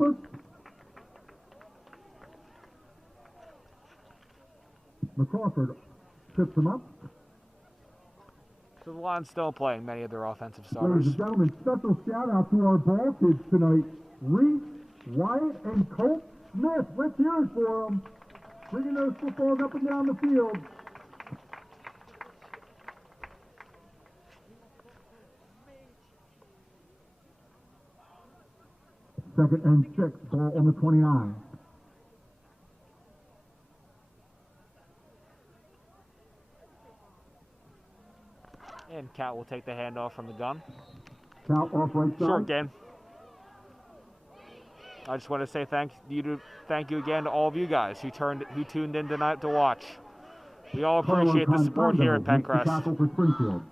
McCrawford trips him up. So the Lions still playing many of their offensive Ladies starters. and gentlemen, special shout out to our ball kids tonight, Reese, Wyatt, and Colt Smith. Let's hear it for them. Bringing those footballs up and down the field. Second and 6, ball on the 29. And Cat will take the handoff from the gun. Count off right side. Short game. I just want to say thank you again to all of you guys who tuned in tonight to watch. We all appreciate the support here at Penncrest. Tackle for Springfield.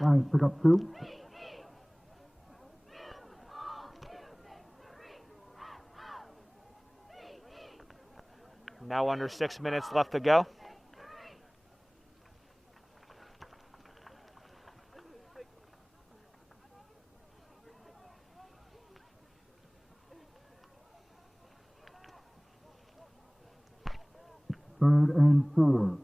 Lions pick up 2. Now under 6 minutes left to go. Third and 4.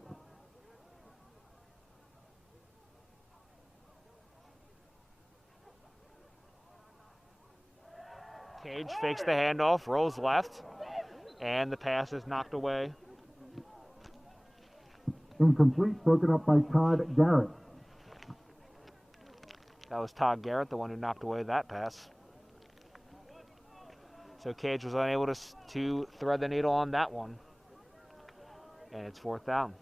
Cage fakes the handoff, rolls left, and the pass is knocked away. Incomplete, broken up by Todd Garrett. That was Todd Garrett, the one who knocked away that pass. So Cage was unable to thread the needle on that one. And it's 4th down.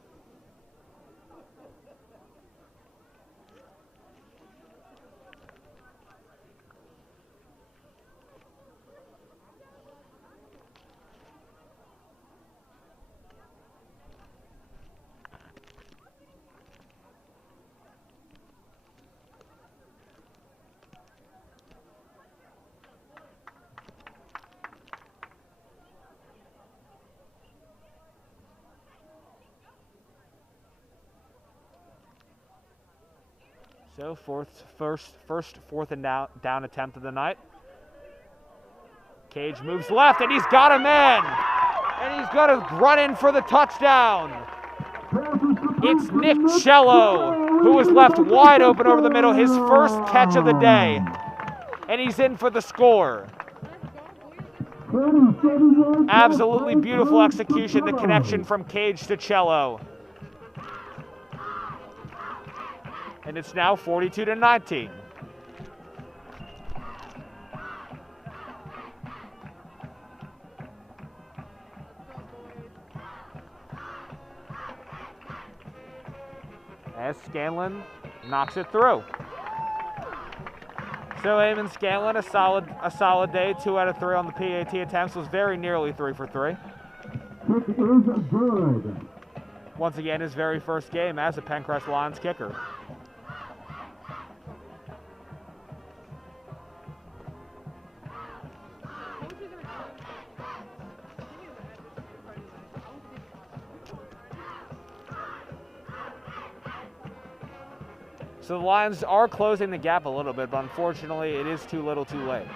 So first 4th and down attempt of the night. Cage moves left, and he's got him in! And he's going to run in for the touchdown! It's Nick Cello, who was left wide open over the middle, his first catch of the day. And he's in for the score. Absolutely beautiful execution, the connection from Cage to Cello. And it's now 42-19. As Scanlon knocks it through. So Layman Scanlon, a solid day, 2 out of 3 on the PAT attempts, was very nearly 3 for 3. Kick is good. Once again, his very first game as a Penncrest Lions kicker. So the Lions are closing the gap a little bit, but unfortunately it is too little too late.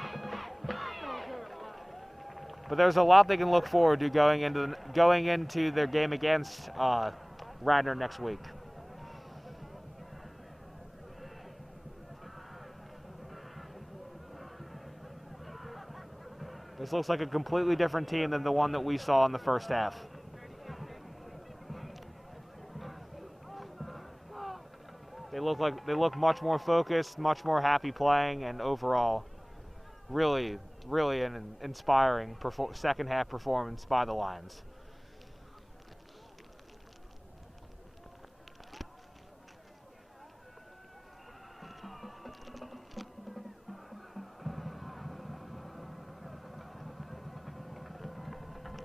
But there's a lot they can look forward to going into their game against Radnor next week. This looks like a completely different team than the one that we saw in the first half. They look much more focused, much more happy playing, and overall, really an inspiring second half performance by the Lions.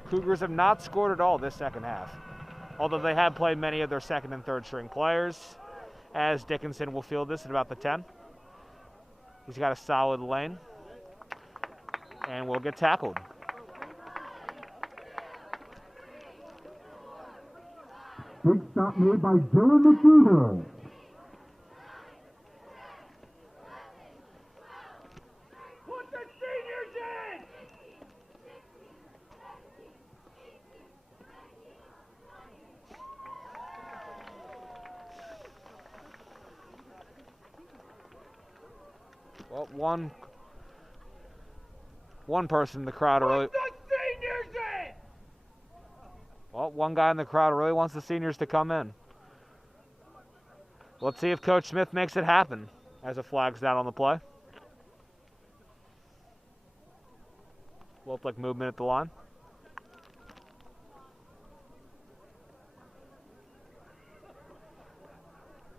Cougars have not scored at all this second half, although they have played many of their second and third string players. As Dickinson will field this at about the 10. He's got a solid lane and will get tackled. Big stop made by Dylan McDougall. Put the seniors in! Well, one person in the crowd really. Put the seniors in! Well, one guy in the crowd really wants the seniors to come in. Let's see if Coach Smith makes it happen as a flag's down on the play. Looked like movement at the line.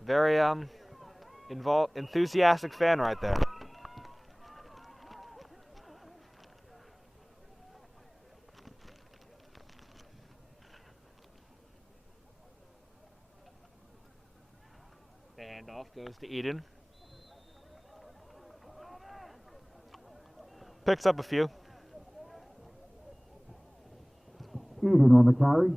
Very enthusiastic fan right there. The handoff goes to Eden. Picks up a few. Eden on the carry.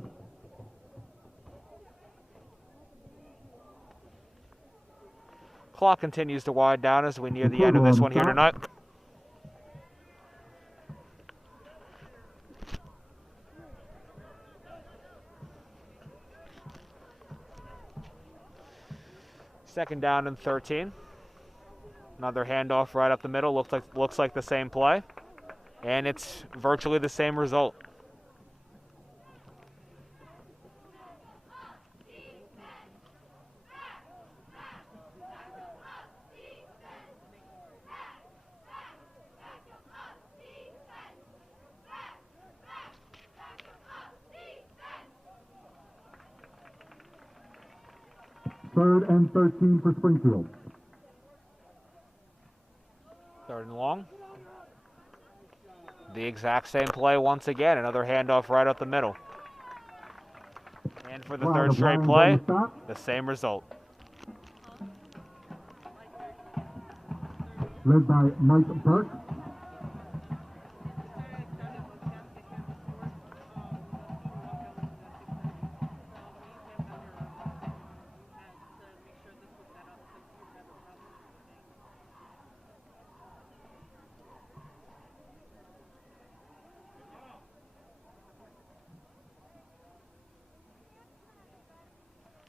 Clock continues to wind down as we near the end of this one here tonight. Second down and 13. Another handoff right up the middle. Looks like the same play. And it's virtually the same result. Third and 13 for Springfield. Third and long. The exact same play once again. Another handoff right up the middle. And for the third straight play, the same result. Led by Mike Burke.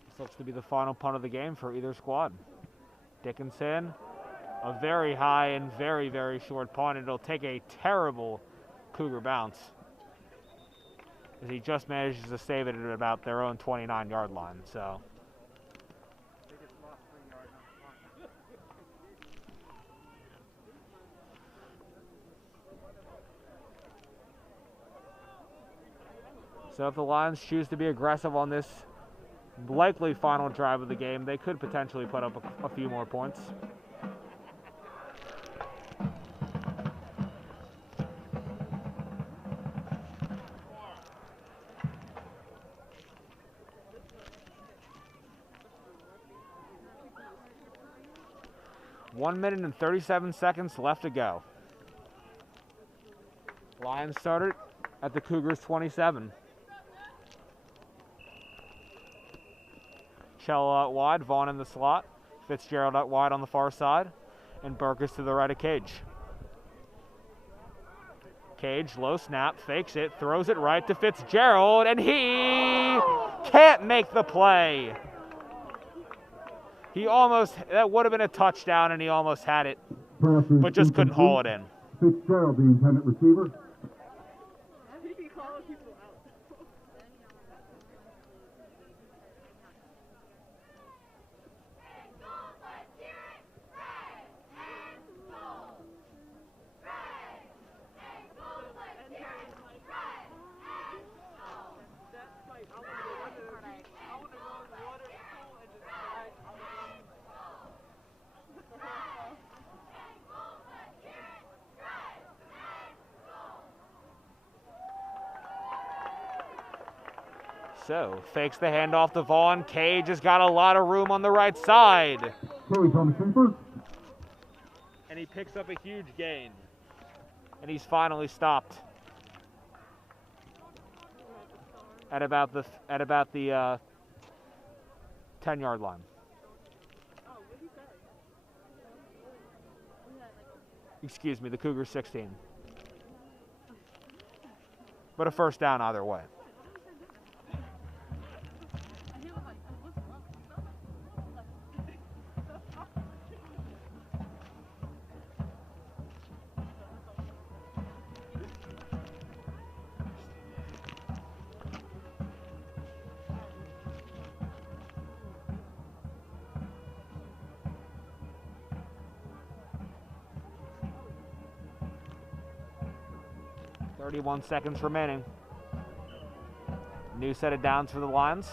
This looks to be the final punt of the game for either squad. Dickinson, a very high and very, very short punt. It'll take a terrible Cougar bounce, as he just manages to save it at about their own 29-yard line. So if the Lions choose to be aggressive on this likely final drive of the game, they could potentially put up a few more points. One minute and 37 seconds left to go. Lions started at the Cougars 27. Shell out wide, Vaughn in the slot, Fitzgerald out wide on the far side, and Burke is to the right of Cage. Cage, low snap, fakes it, throws it right to Fitzgerald, and he can't make the play. He almost, that would have been a touchdown, and he almost had it, but just couldn't haul it in. Fitzgerald, the intended receiver. So, fakes the handoff to Vaughn. Cage has got a lot of room on the right side. And he picks up a huge gain. And he's finally stopped at about the 10-yard line. Excuse me, the Cougars 16. But a first down either way. .31 seconds remaining. New set of downs for the Lions.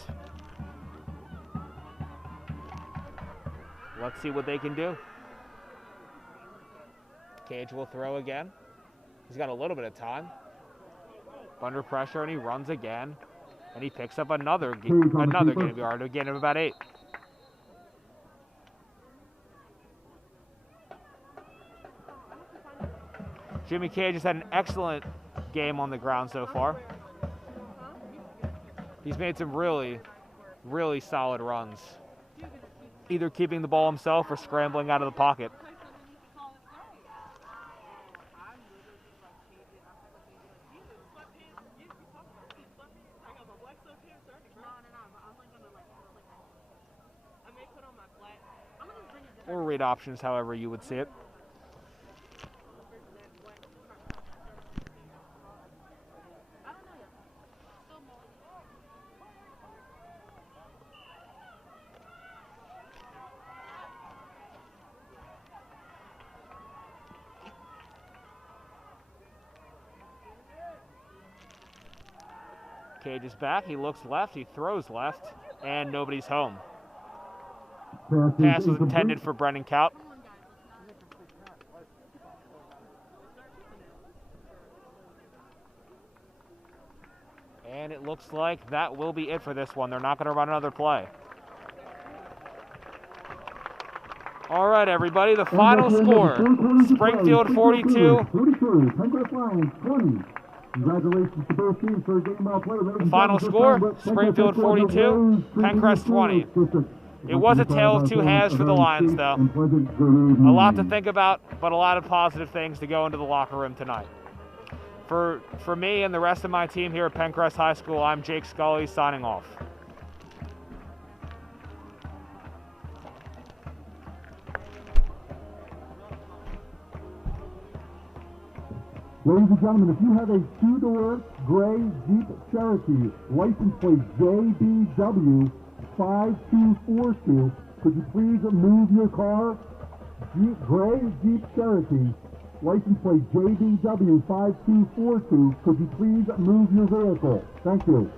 Let's see what they can do. Cage will throw again. He's got a little bit of time. Under pressure, and he runs again. And he picks up another game yard, a gain of about 8. Jimmy Cage has had an excellent game on the ground so far. He's made some really, really solid runs, either keeping the ball himself or scrambling out of the pocket. Or read options however you would see it. Cage is back. He looks left. He throws left. And nobody's home. Pass was intended for Brendan Kaup. And it looks like that will be it for this one. They're not going to run another play. All right, everybody, the final score, Springfield 42. Penncrest Lions 20. Congratulations to both teams for a game well played. The final score, Springfield 42, Penncrest 20. It was a tale of two halves for the Lions, though. A lot to think about, but a lot of positive things to go into the locker room tonight. For me and the rest of my team here at Penncrest High School, I'm Jake Scully signing off. Ladies and gentlemen, if you have a two-door gray Jeep Cherokee, license plate JBW 5242, could you please move your car? Gray Jeep Cherokee, license plate JBW 5242, could you please move your vehicle? Thank you.